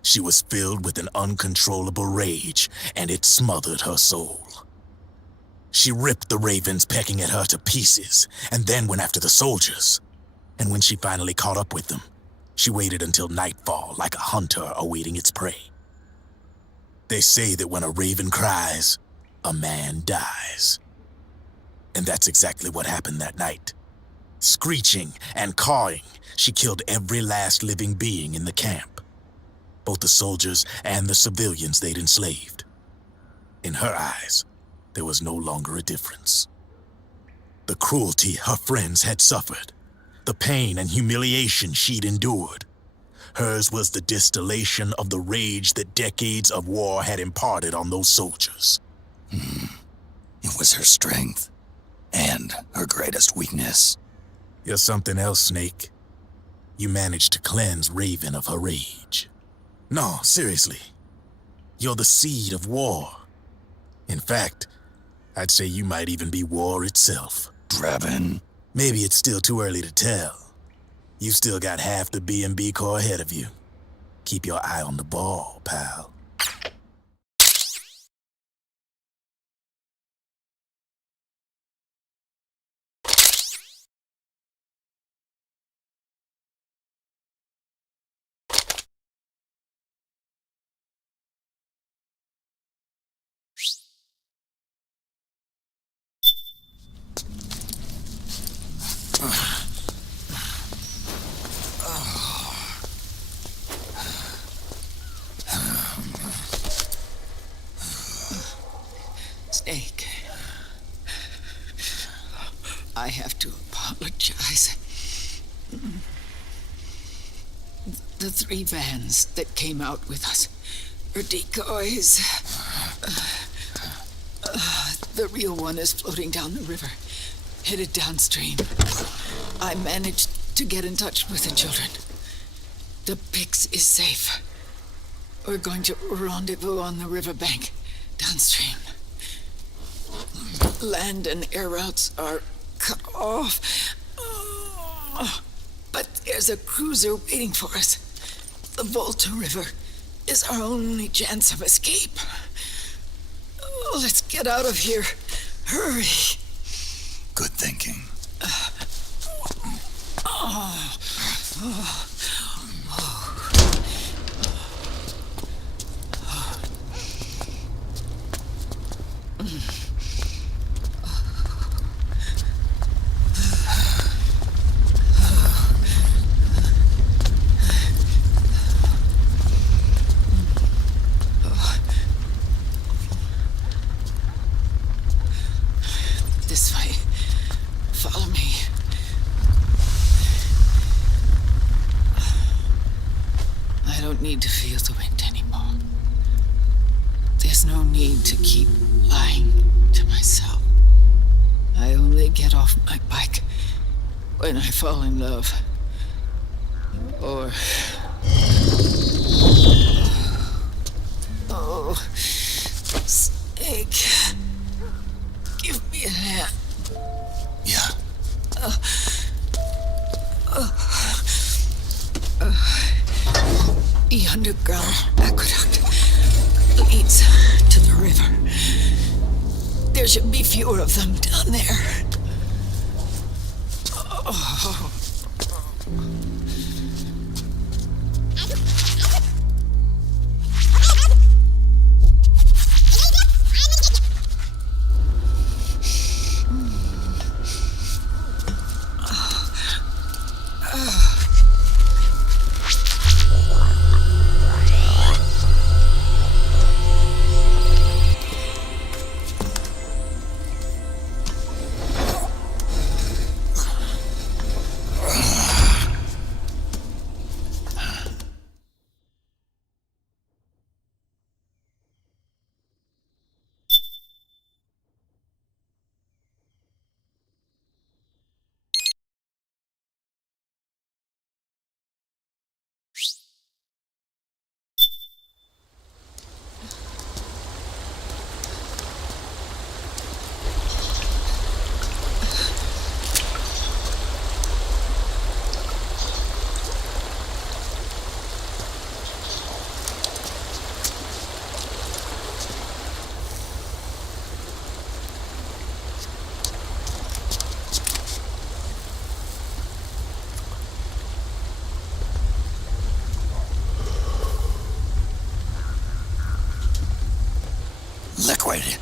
she was filled with an uncontrollable rage, and it smothered her soul. She ripped the ravens pecking at her to pieces, and then went after the soldiers. And when she finally caught up with them, she waited until nightfall like a hunter awaiting its prey. They say that when a raven cries, a man dies. And that's exactly what happened that night. Screeching and cawing, she killed every last living being in the camp. Both the soldiers and the civilians they'd enslaved. In her eyes, there was no longer a difference. The cruelty her friends had suffered, the pain and humiliation she'd endured, Hers was the distillation of the rage that decades of war had imparted on those soldiers. It was her strength, and her greatest weakness. You're something else, Snake. You managed to cleanse Raven of her rage. No, seriously. You're the seed of war. In fact, I'd say you might even be war itself. Drebin? Maybe it's still too early to tell. You've still got half the B&B Corps ahead of you. Keep your eye on the ball, pal. Snake, I have to apologize. The 3 vans that came out with us are decoys. The real one is floating down the river, headed downstream. I managed to get in touch with the children. The Pix is safe. We're going to rendezvous on the riverbank, downstream. Land and air routes are cut off. But there's a cruiser waiting for us. The Volta River is our only chance of escape. Let's get out of here. Hurry. Good thinking. This way. Follow me. I don't need to feel the wind anymore. There's no need to keep lying to myself. I only get off my bike when I fall in love. Or... Oh, Snake. Give me a hand. Yeah. The underground aqueduct leads to the river. There should be fewer of them down there. Oh. Liquid.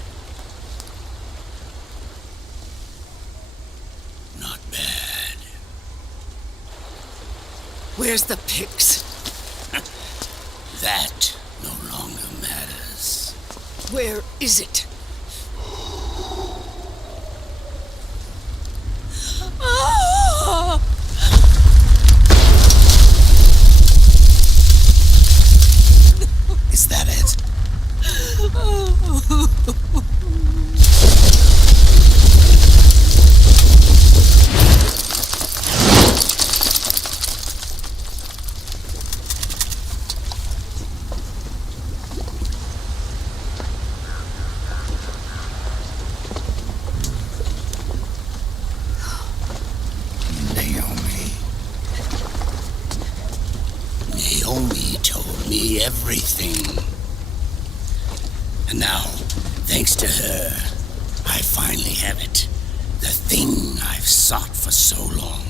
Not bad. Where's the Pix? That no longer matters. Where is it? me everything. And now, thanks to her, I finally have it. The thing I've sought for so long.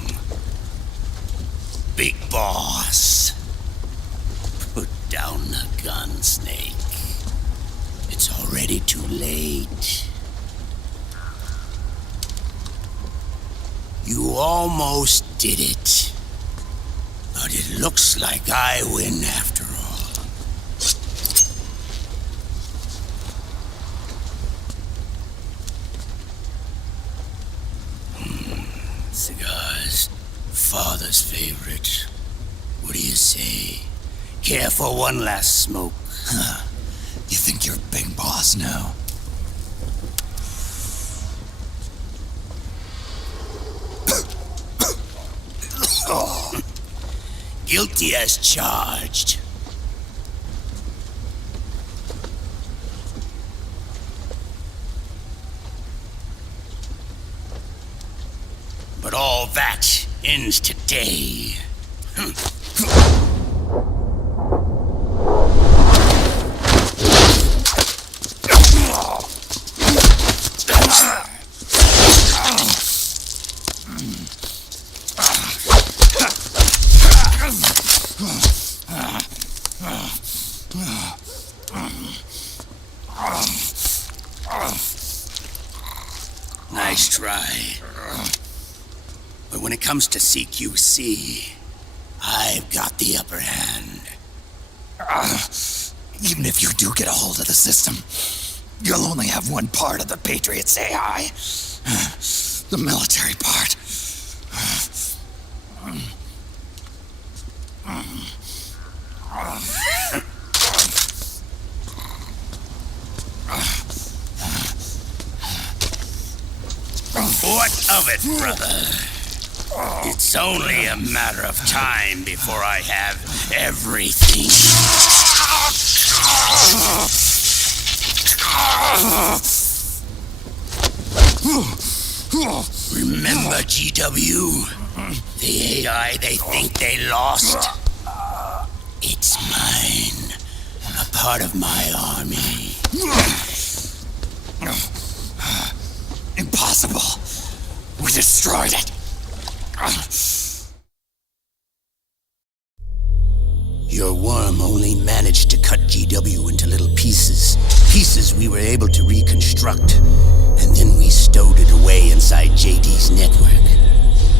Big Boss. Put down the gun, Snake. It's already too late. You almost did it. But it looks like I win after all. Cigars. Father's favorite. What do you say? Care for one last smoke? Huh. You think you're Big Boss now? Guilty as charged. But all that ends today. Nice try. But when it comes to CQC, I've got the upper hand. Even if you do get a hold of the system, you'll only have one part of the Patriots AI. The military part. What of it, brother? It's only a matter of time before I have everything. Remember, GW? The AI they think they lost? It's mine. A part of my army. Impossible. We destroyed it. Your worm only managed to cut GW into little pieces. Pieces we were able to reconstruct. And then we stowed it away inside JD's network.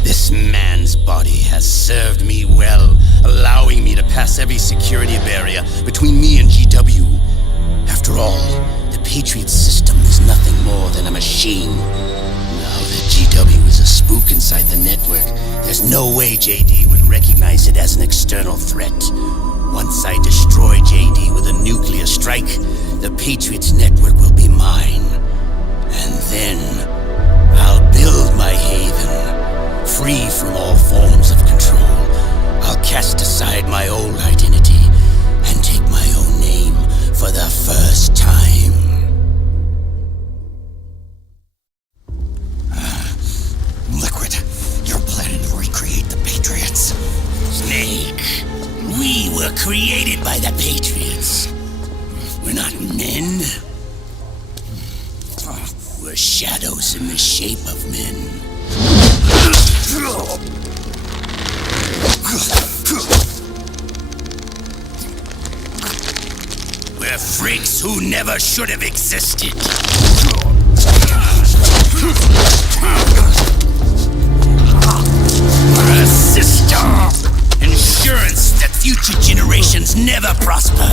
This man's body has served me well, allowing me to pass every security barrier between me and GW. After all, the Patriots system is nothing more than a machine. Now that GW is a spook inside the network, there's no way JD would recognize it as an external threat. Once I destroy JD with a nuclear strike, the Patriots network will be mine. And then I'll build my haven, free from all forms of control. I'll cast aside my old identity and take my own name for the first time. Liquid, you're planning to recreate the Patriots. Snake, we were created by the Patriots. We're not men. We're shadows in the shape of men. We're freaks who never should have existed. We're a system. Insurance that future generations never prosper.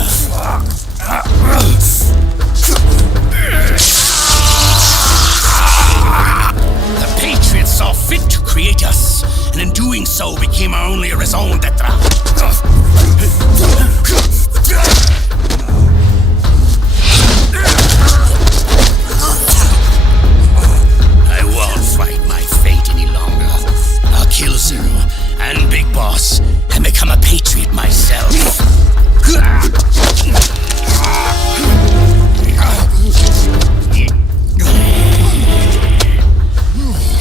The Patriots saw fit to create us, and in doing so became our only raison d'etre. I won't fight my fate any longer. I'll kill Zero and Big Boss and become a Patriot myself.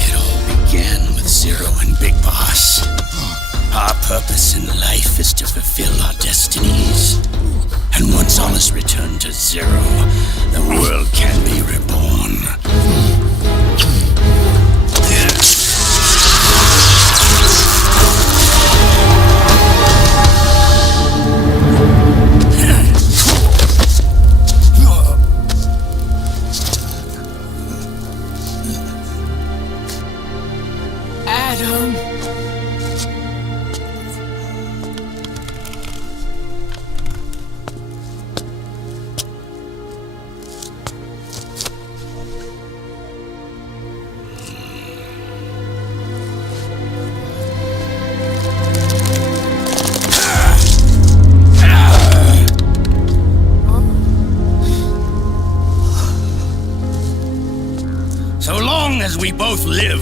It all began with Zero and Big Boss. Our purpose in life is to fulfill our destinies. And once all is returned to zero, the world can be reborn. Adam. So long as we both live,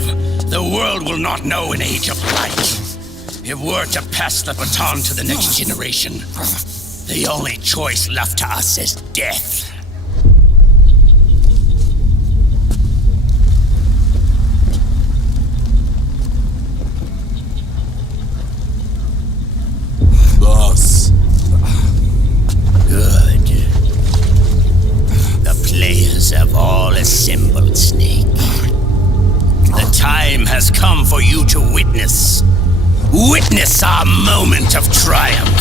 the world will not know an age of light. If we're to pass the baton to the next generation, the only choice left to us is death. Boss. Good. The players have all assembled, Snake. The time has come for you to witness our moment of triumph.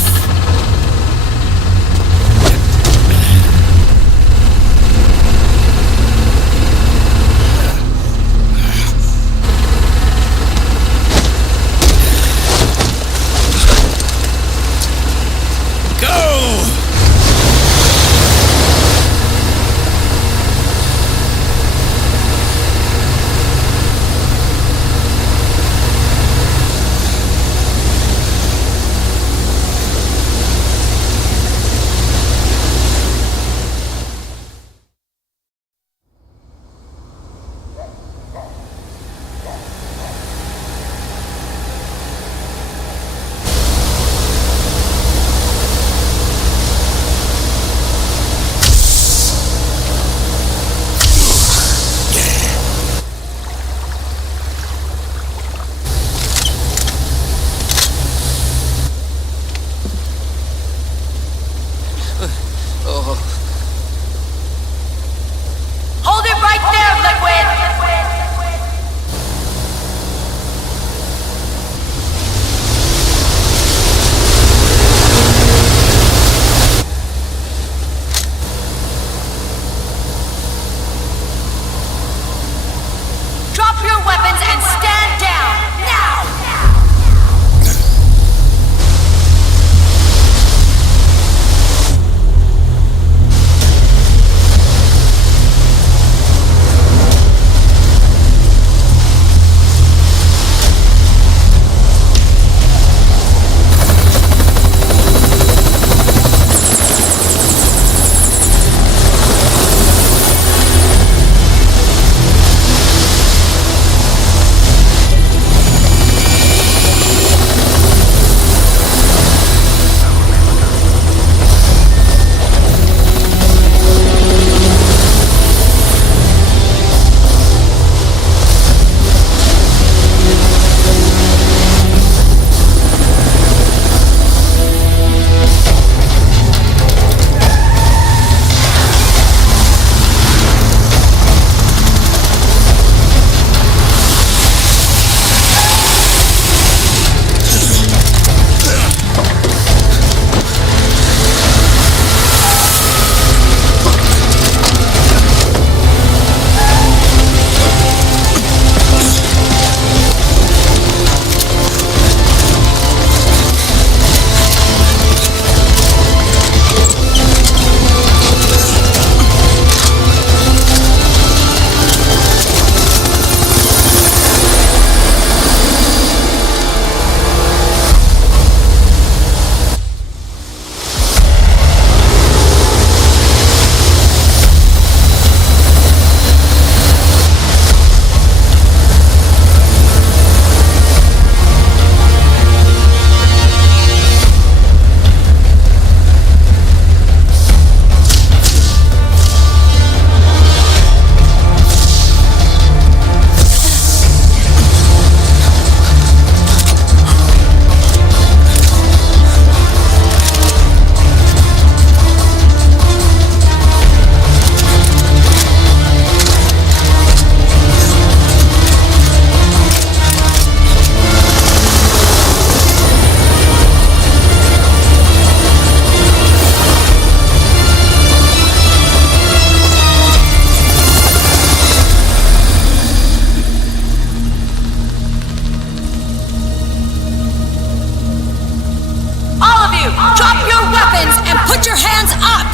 weapons and put your hands up!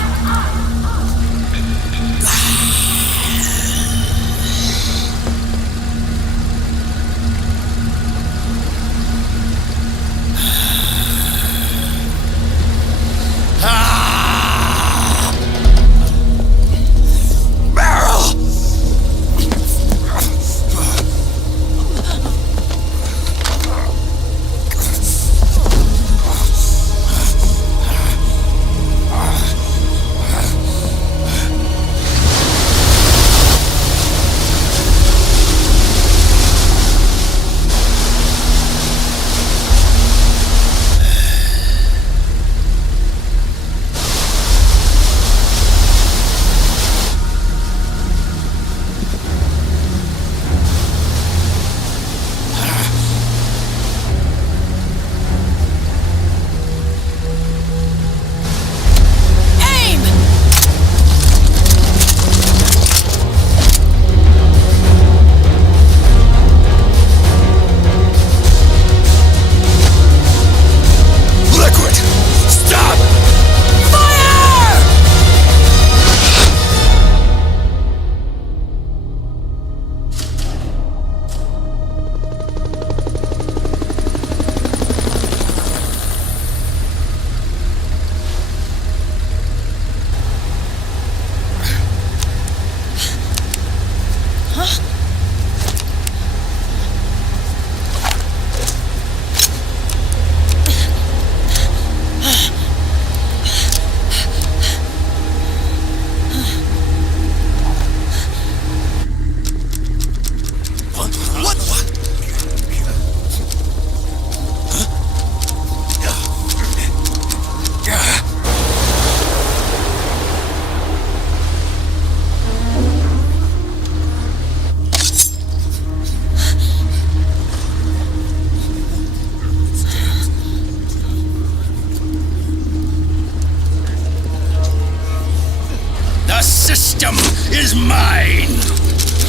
System is mine.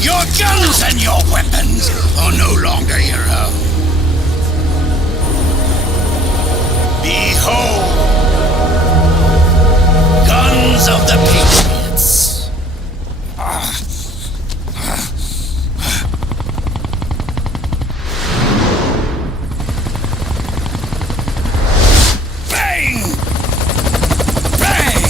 Your guns and your weapons are no longer your own. Behold, guns of the Patriots. Bang! Bang!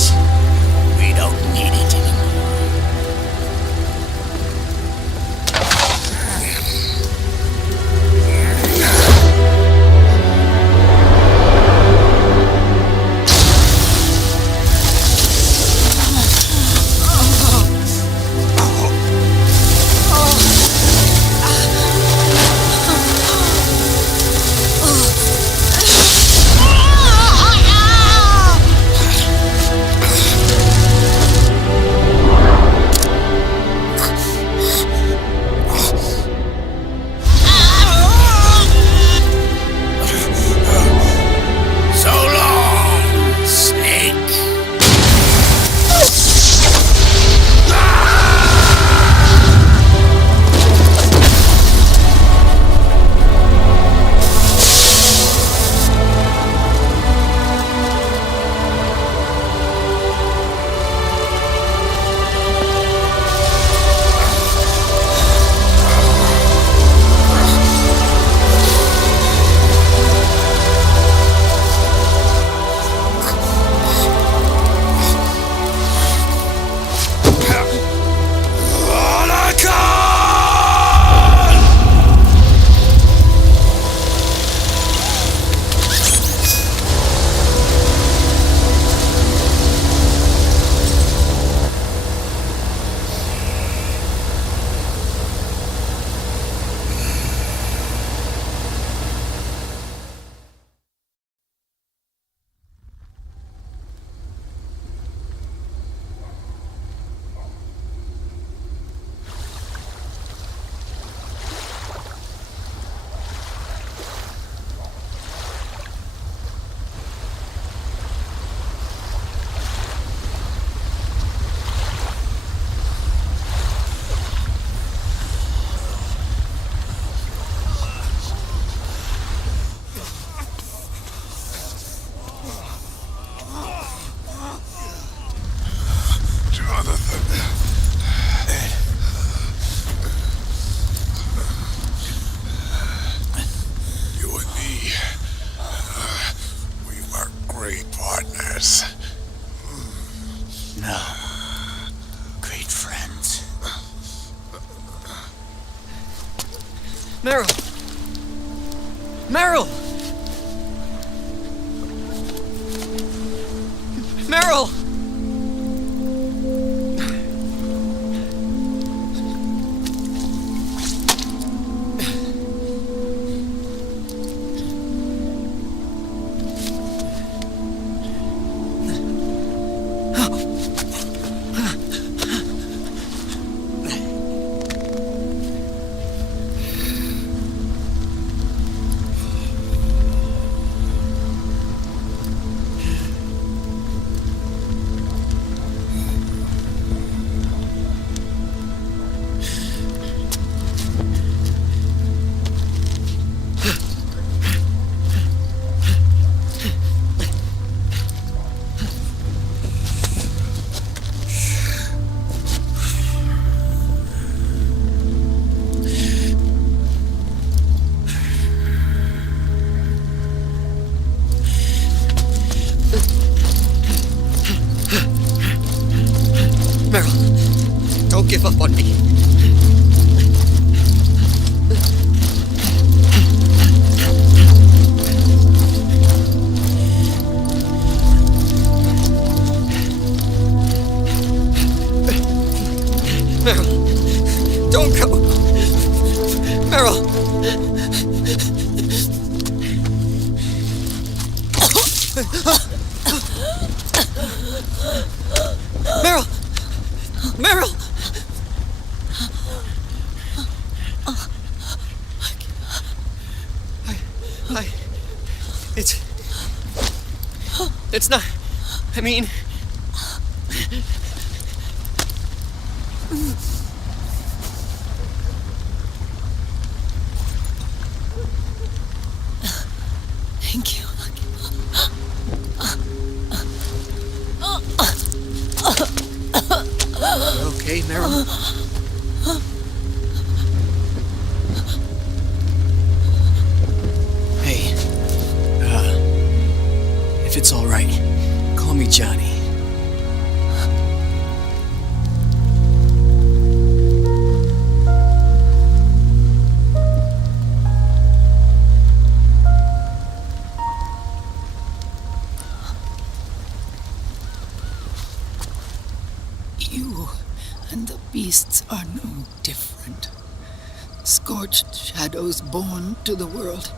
is. We don't need it anymore. Meryl! Meryl! Meryl! Don't give up on me. Meryl, don't go. Meryl. Meryl. Meryl. It's not. I mean. Thank you. Okay, Meryl. Hey, if it's all right, call me Johnny. Beasts are no different. Scorched shadows born to the world.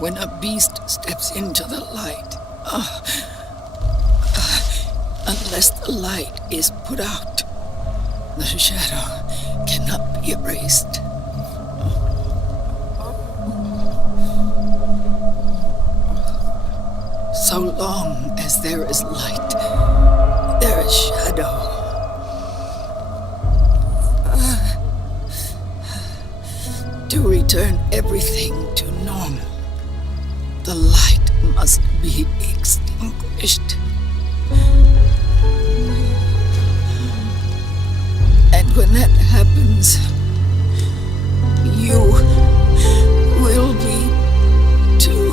When a beast steps into the light, unless the light is put out, the shadow cannot be erased. So long as there is light, there is shadow. To return everything to normal, the light must be extinguished. And when that happens, you will be too.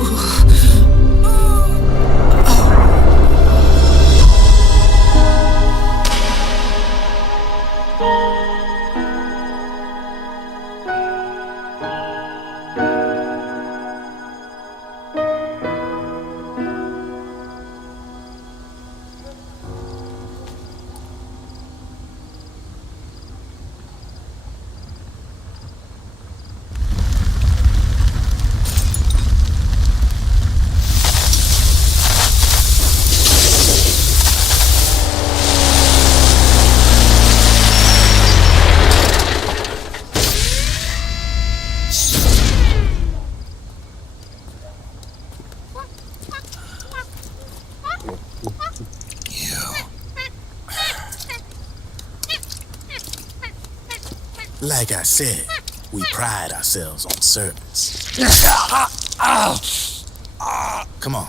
Like I said, we pride ourselves on service. Come on,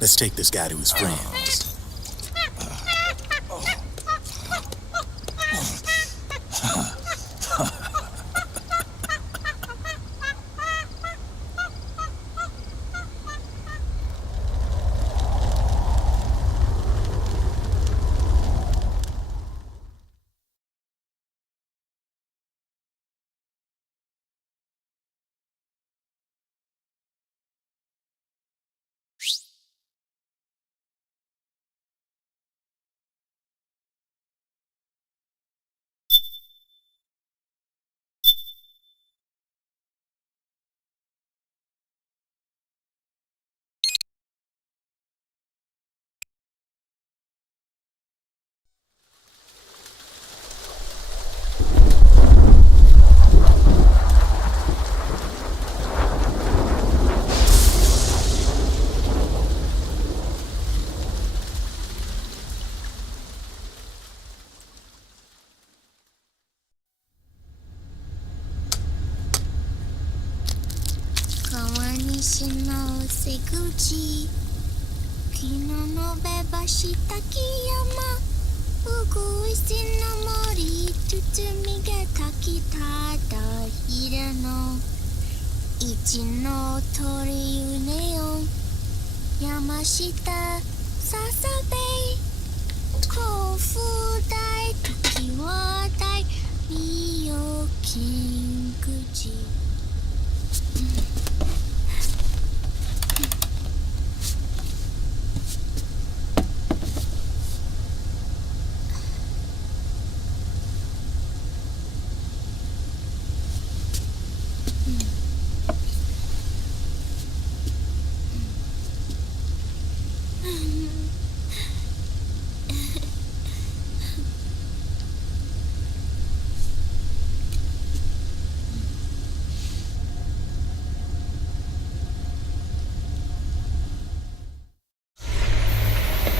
let's take this guy to his friends.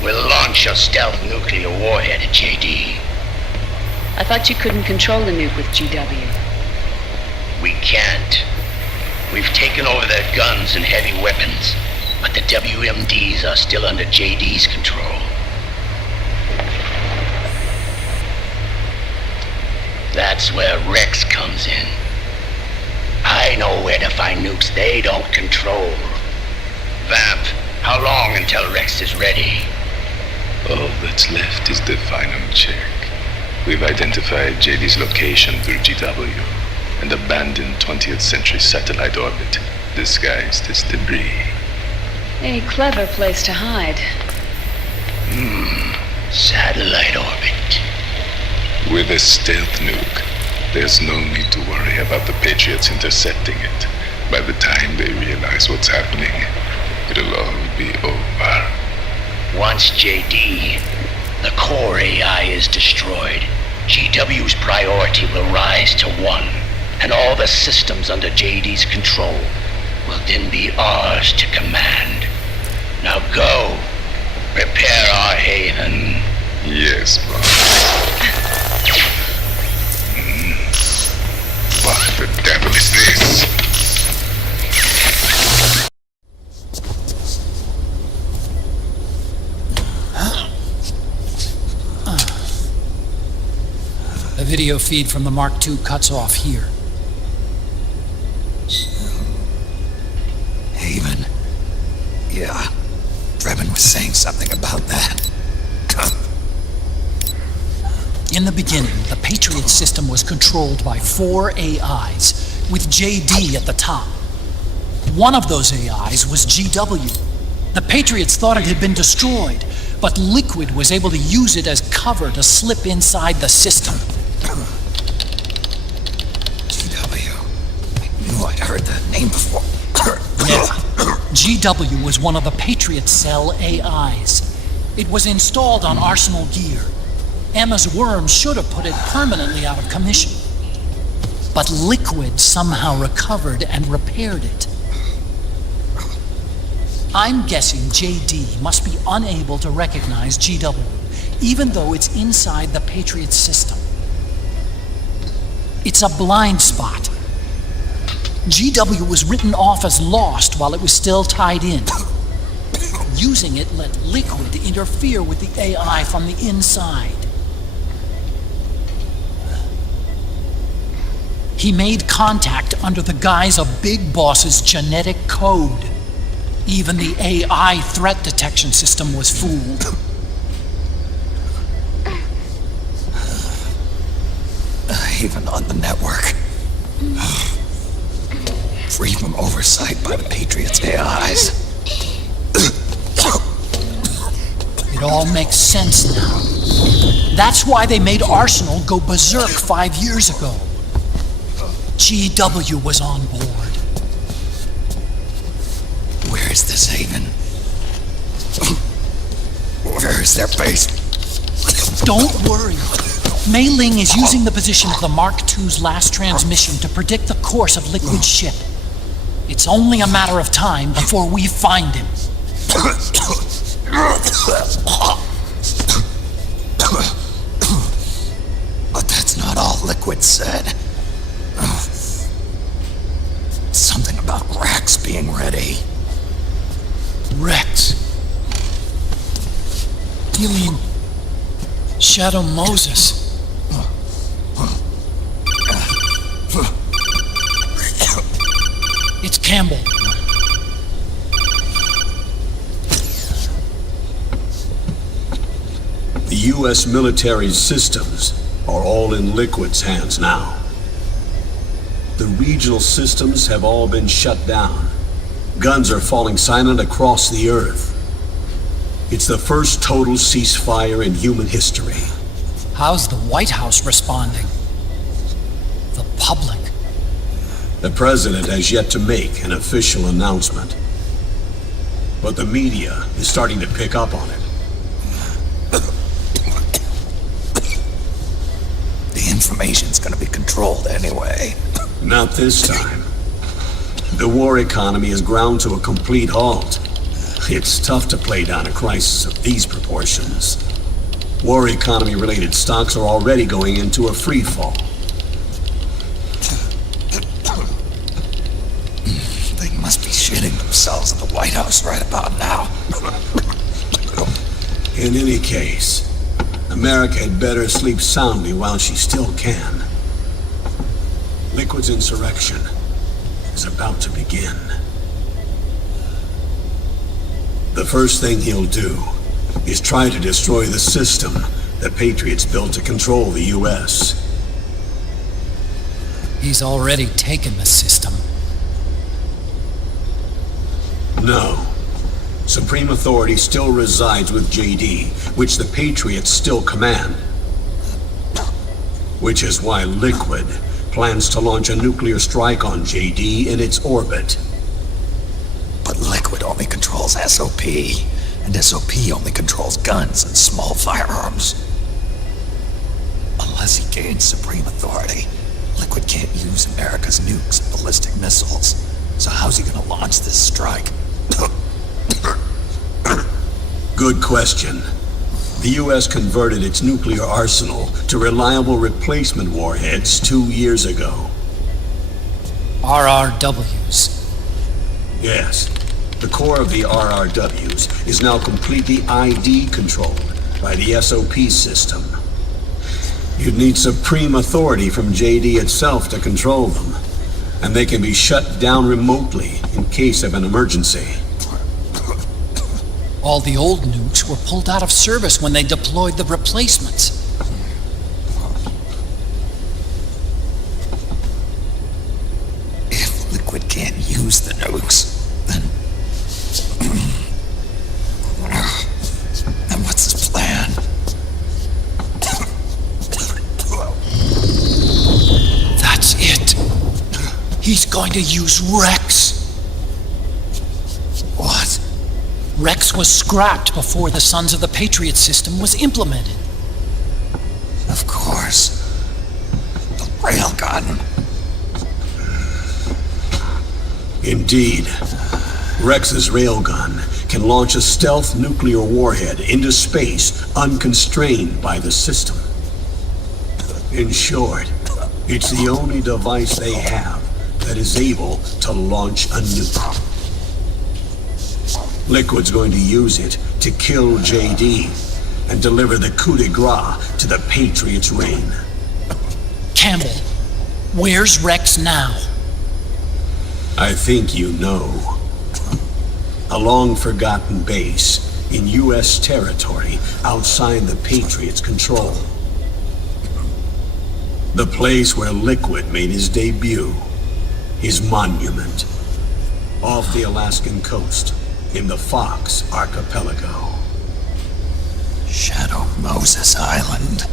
We'll launch a stealth nuclear warhead at JD. I thought you couldn't control the nuke with GW. We can't. We've taken over their guns and heavy weapons, but the WMDs are still under JD's control. That's where Rex comes in. I know where to find nukes they don't control. Vamp, how long until Rex is ready? All that's left is the final check. We've identified JD's location through GW, an abandoned 20th century satellite orbit disguised as debris. A clever place to hide. Satellite orbit. With a stealth nuke, there's no need to worry about the Patriots intercepting it. By the time they realize what's happening, it'll all be over. Once JD, the core AI is destroyed, GW's priority will rise to 1, and all the systems under JD's control will then be ours to command. Now go, prepare our haven. Yes, boss. What the devil is this? The video feed from the Mark II cuts off here. Haven. Yeah. Drebin was saying something about that. In the beginning, the Patriot system was controlled by 4 AIs, with JD at the top. One of those AIs was GW. The Patriots thought it had been destroyed, but Liquid was able to use it as cover to slip inside the system. GW. I knew I'd heard that name before. Yeah. GW was one of the Patriot Cell AIs. It was installed on Arsenal gear. Emma's worm should have put it permanently out of commission. But Liquid somehow recovered and repaired it. I'm guessing JD must be unable to recognize GW, even though it's inside the Patriot system. It's a blind spot. GW was written off as lost while it was still tied in. Using it let Liquid interfere with the AI from the inside. He made contact under the guise of Big Boss's genetic code. Even the AI threat detection system was fooled. Even on the network. Free from oversight by the Patriots' AIs. It all makes sense now. That's why they made Arsenal go berserk 5 years ago. GW was on board. Where is this haven? Where is their base? Don't worry. Mei Ling is using the position of the Mark II's last transmission to predict the course of Liquid's ship. It's only a matter of time before we find him. But that's not all Liquid said. Something about Rex being ready. Rex? You mean Shadow Moses? It's Campbell. The U.S. military's systems are all in Liquid's hands now. The regional systems have all been shut down. Guns are falling silent across the Earth. It's the first total ceasefire in human history. How's the White House responding? The public? The president has yet to make an official announcement. But the media is starting to pick up on it. The information's gonna be controlled anyway. Not this time. The war economy is ground to a complete halt. It's tough to play down a crisis of these proportions. War economy-related stocks are already going into a free fall. They must be shitting themselves in the White House right about now. In any case, America had better sleep soundly while she still can. Liquid's insurrection is about to begin. The first thing he'll do is try to destroy the system the Patriots built to control the U.S. He's already taken the system. No. Supreme authority still resides with JD, which the Patriots still command. Which is why Liquid plans to launch a nuclear strike on JD in its orbit. But Liquid only controls SOP, and SOP only controls guns and small firearms. Unless he gains supreme authority, Liquid can't use America's nukes and ballistic missiles. So how's he gonna launch this strike? Good question. The US converted its nuclear arsenal to reliable replacement warheads 2 years ago. RRWs. Yes. The core of the RRWs is now completely ID controlled by the SOP system. You'd need supreme authority from JD itself to control them, and they can be shut down remotely in case of an emergency. All the old nukes were pulled out of service when they deployed the replacements. If Liquid can't use the nukes, then what's his plan? That's it. He's going to use Rex. What? Rex was scrapped before the Sons of the Patriot system was implemented. Of course. The railgun. Indeed. Rex's railgun can launch a stealth nuclear warhead into space unconstrained by the system. In short, it's the only device they have that is able to launch a nuke. Liquid's going to use it to kill JD and deliver the coup de grace to the Patriots' reign. Campbell, where's Rex now? I think you know. A long-forgotten base in U.S. territory outside the Patriots' control. The place where Liquid made his debut, his monument, off the Alaskan coast in the Fox Archipelago. Shadow Moses Island.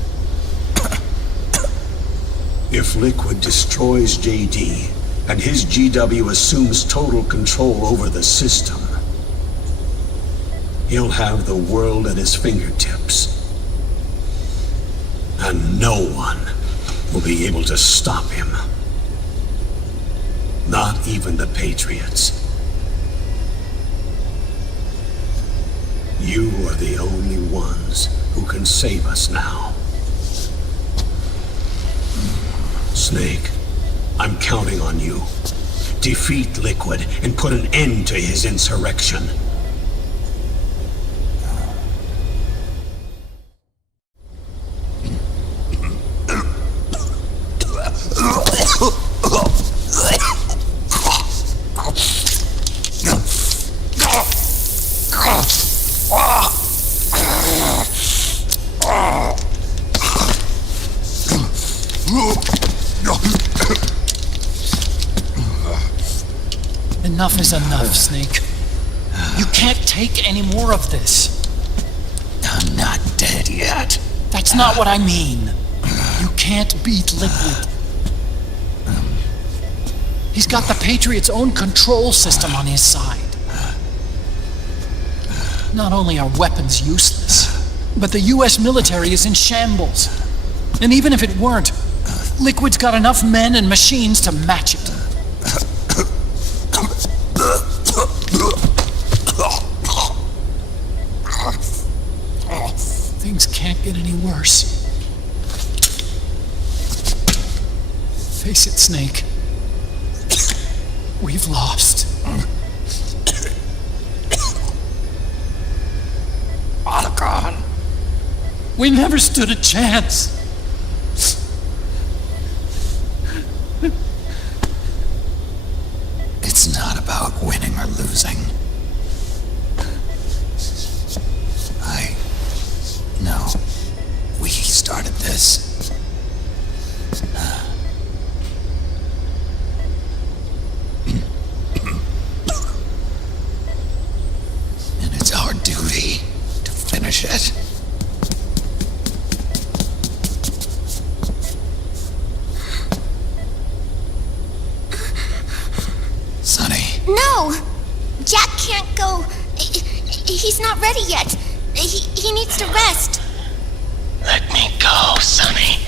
If Liquid destroys JD and his GW assumes total control over the system, he'll have the world at his fingertips. And no one will be able to stop him. Not even the Patriots. You are the only ones who can save us now. Snake, I'm counting on you. Defeat Liquid and put an end to his insurrection. Enough is enough, Snake. You can't take any more of this. I'm not dead yet. That's not what I mean. You can't beat Liquid. He's got the Patriots' own control system on his side. Not only are weapons useless, but the US military is in shambles. And even if it weren't, Liquid's got enough men and machines to match it. Things can't get any worse. Face it, Snake. We've lost. Otacon. We never stood a chance. It's not about winning or losing. No. We started this. And shit. Sonny. No! Jack can't go. He's not ready yet. He needs to rest. Let me go, Sonny.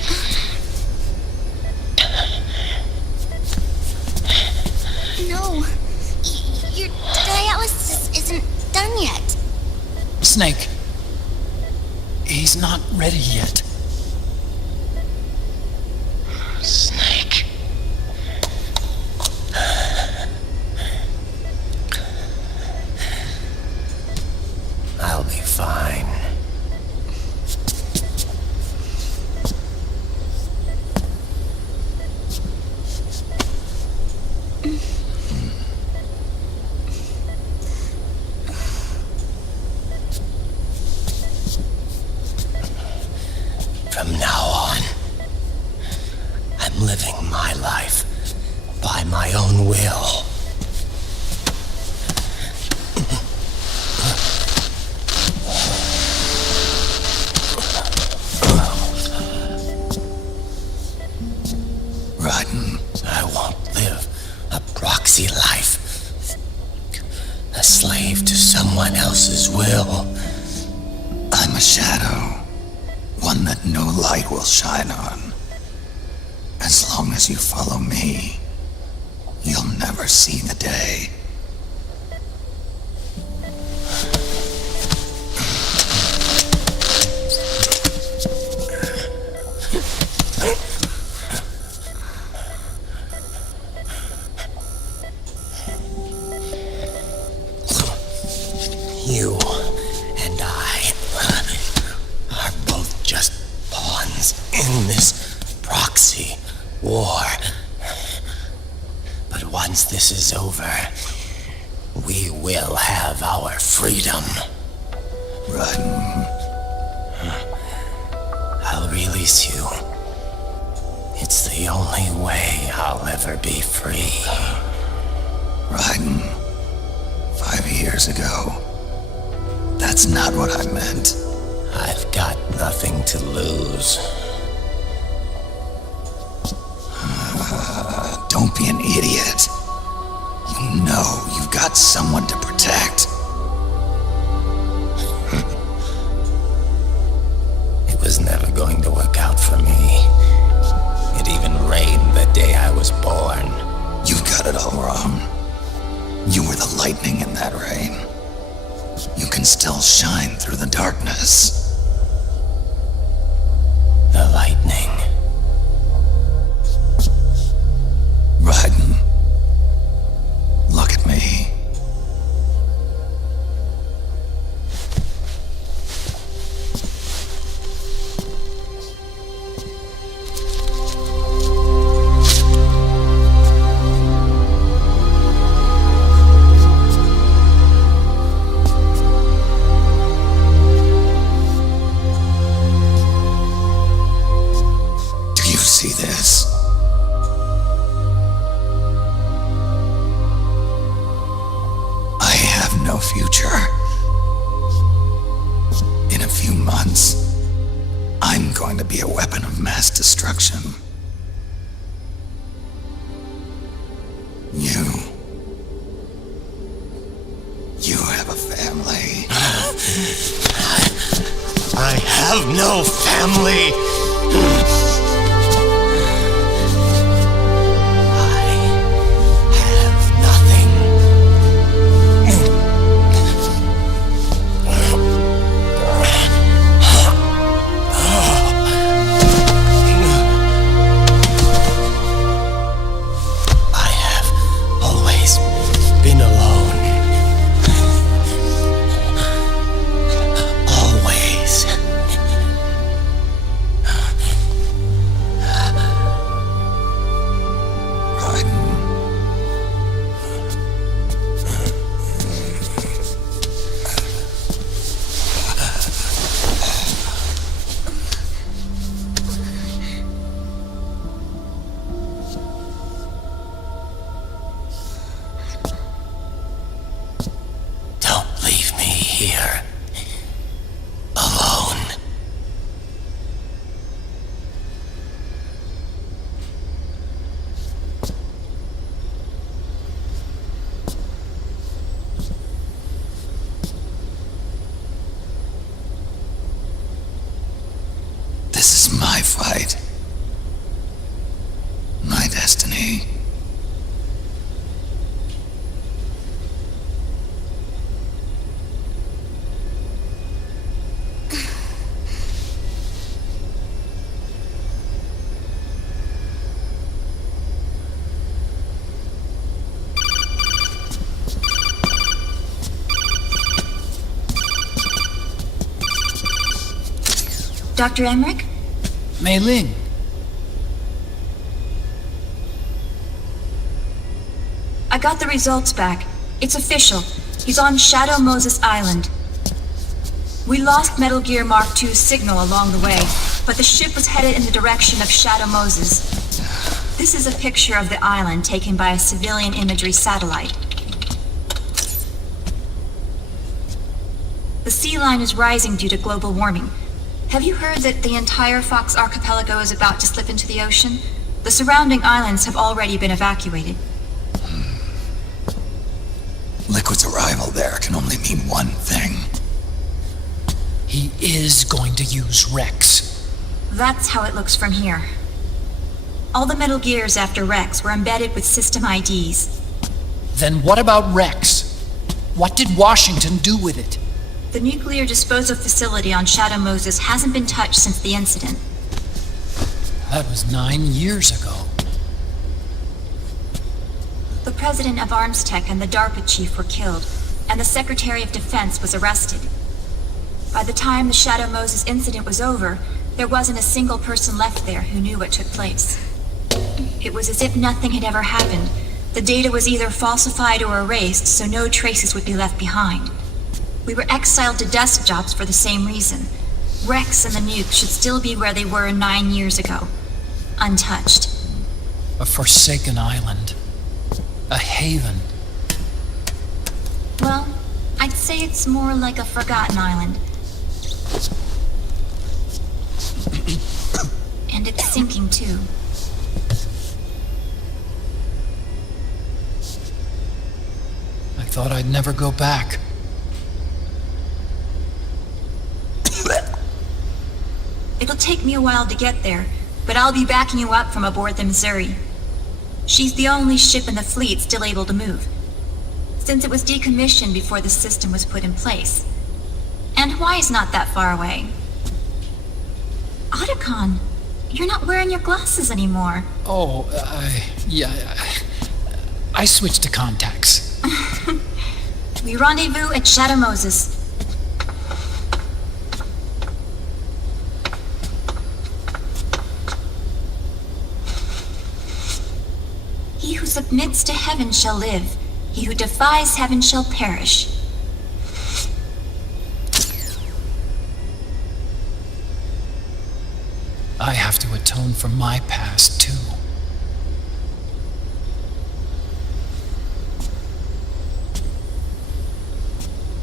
No. Your dialysis isn't done yet. Snake. He's not ready yet. Snake. I'll be fine. From now on, I'm living my life by my own will. Ryujin. I won't live a proxy life. A slave to someone else's will. I'm a shadow. One that no light will shine on. As long as you follow me, you'll never see the day. You and I are both just pawns in this proxy war. But once this is over, we will have our freedom. Ryujin. I'll release you. It's the only way I'll ever be free. Ryujin. 5 years ago. That's not what I meant. I've got nothing to lose. Don't be an idiot. You know you've got someone to protect. It was never going to work out for me. It even rained the day I was born. You've got it all wrong. You were the lightning in that rain. You can still shine through the darkness. The lightning. Ryujin. Look at me. See this? I have no future. In a few months, I'm going to be a weapon of mass destruction. You have a family. I have no family. This is my fight. My destiny. Dr. Emmerich? Mei Ling. I got the results back. It's official. He's on Shadow Moses Island. We lost Metal Gear Mark II's signal along the way, but the ship was headed in the direction of Shadow Moses. This is a picture of the island taken by a civilian imagery satellite. The sea line is rising due to global warming. Have you heard that the entire Fox archipelago is about to slip into the ocean? The surrounding islands have already been evacuated. Liquid's arrival there can only mean one thing. He is going to use Rex. That's how it looks from here. All the Metal Gears after Rex were embedded with system IDs. Then what about Rex? What did Washington do with it? The nuclear disposal facility on Shadow Moses hasn't been touched since the incident. That was 9 years ago. The president of Armstech and the DARPA chief were killed, and the Secretary of Defense was arrested. By the time the Shadow Moses incident was over, there wasn't a single person left there who knew what took place. It was as if nothing had ever happened. The data was either falsified or erased, so no traces would be left behind. We were exiled to desk jobs for the same reason. Rex and the nuke should still be where they were 9 years ago. Untouched. A forsaken island. A haven. Well, I'd say it's more like a forgotten island. And it's sinking too. I thought I'd never go back. It'll take me a while to get there, but I'll be backing you up from aboard the Missouri. She's the only ship in the fleet still able to move, since it was decommissioned before the system was put in place. And Hawaii's not that far away. Otacon, you're not wearing your glasses anymore. Oh, yeah. I switched to contacts. We rendezvous at Shadow Moses. He who submits to heaven shall live. He who defies heaven shall perish. I have to atone for my past, too.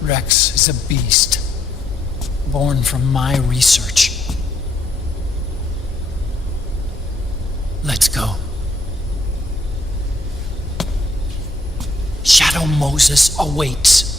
Rex is a beast, born from my research. Let's go. Shadow Moses awaits.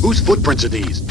Whose footprints are these?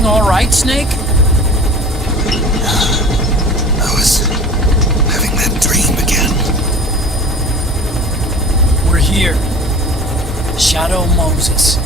everything all right, Snake? I was having that dream again. We're here. Shadow Moses.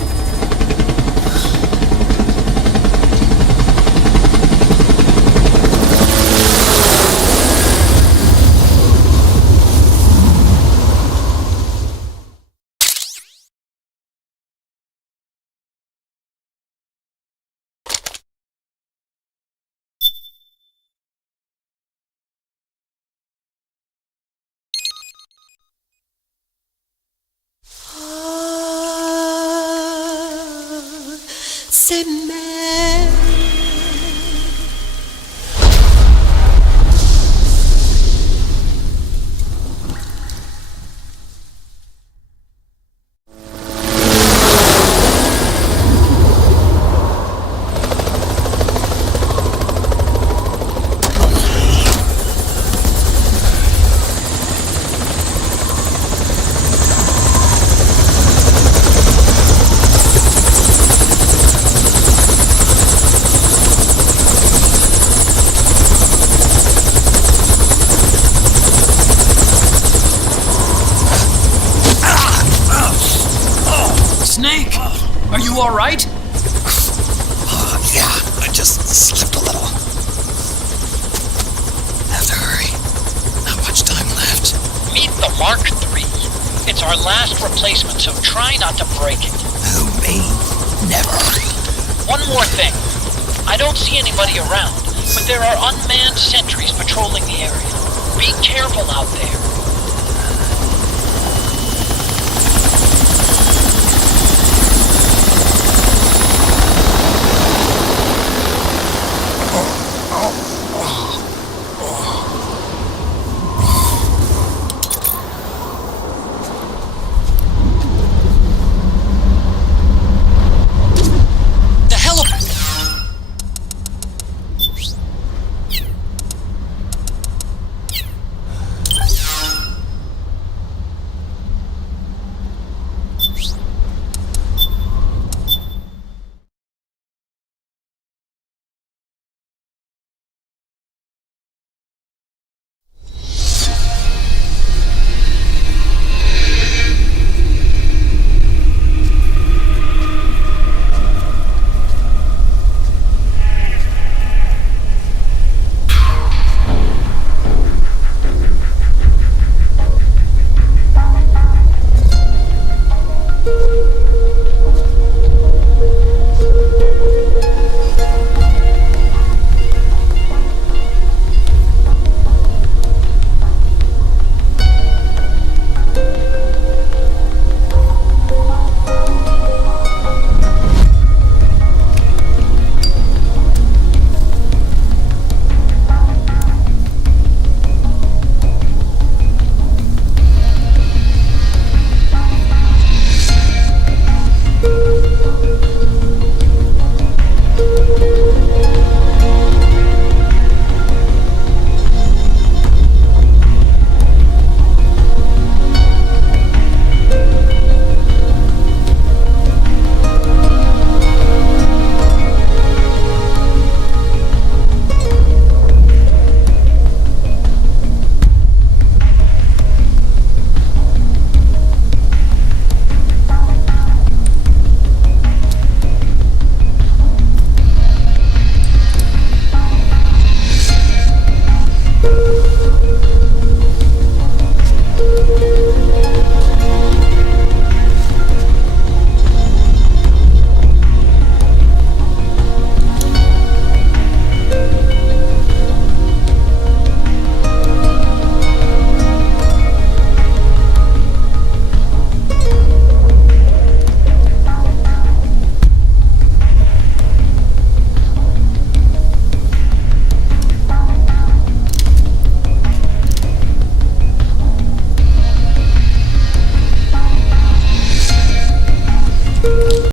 Snake, are you all right? Yeah, I just slipped a little. Have to hurry. Not much time left. Meet the Mark III. It's our last replacement, so try not to break it. Who, me? Never. One more thing. I don't see anybody around, but there are unmanned sentries patrolling the area. Be careful out there.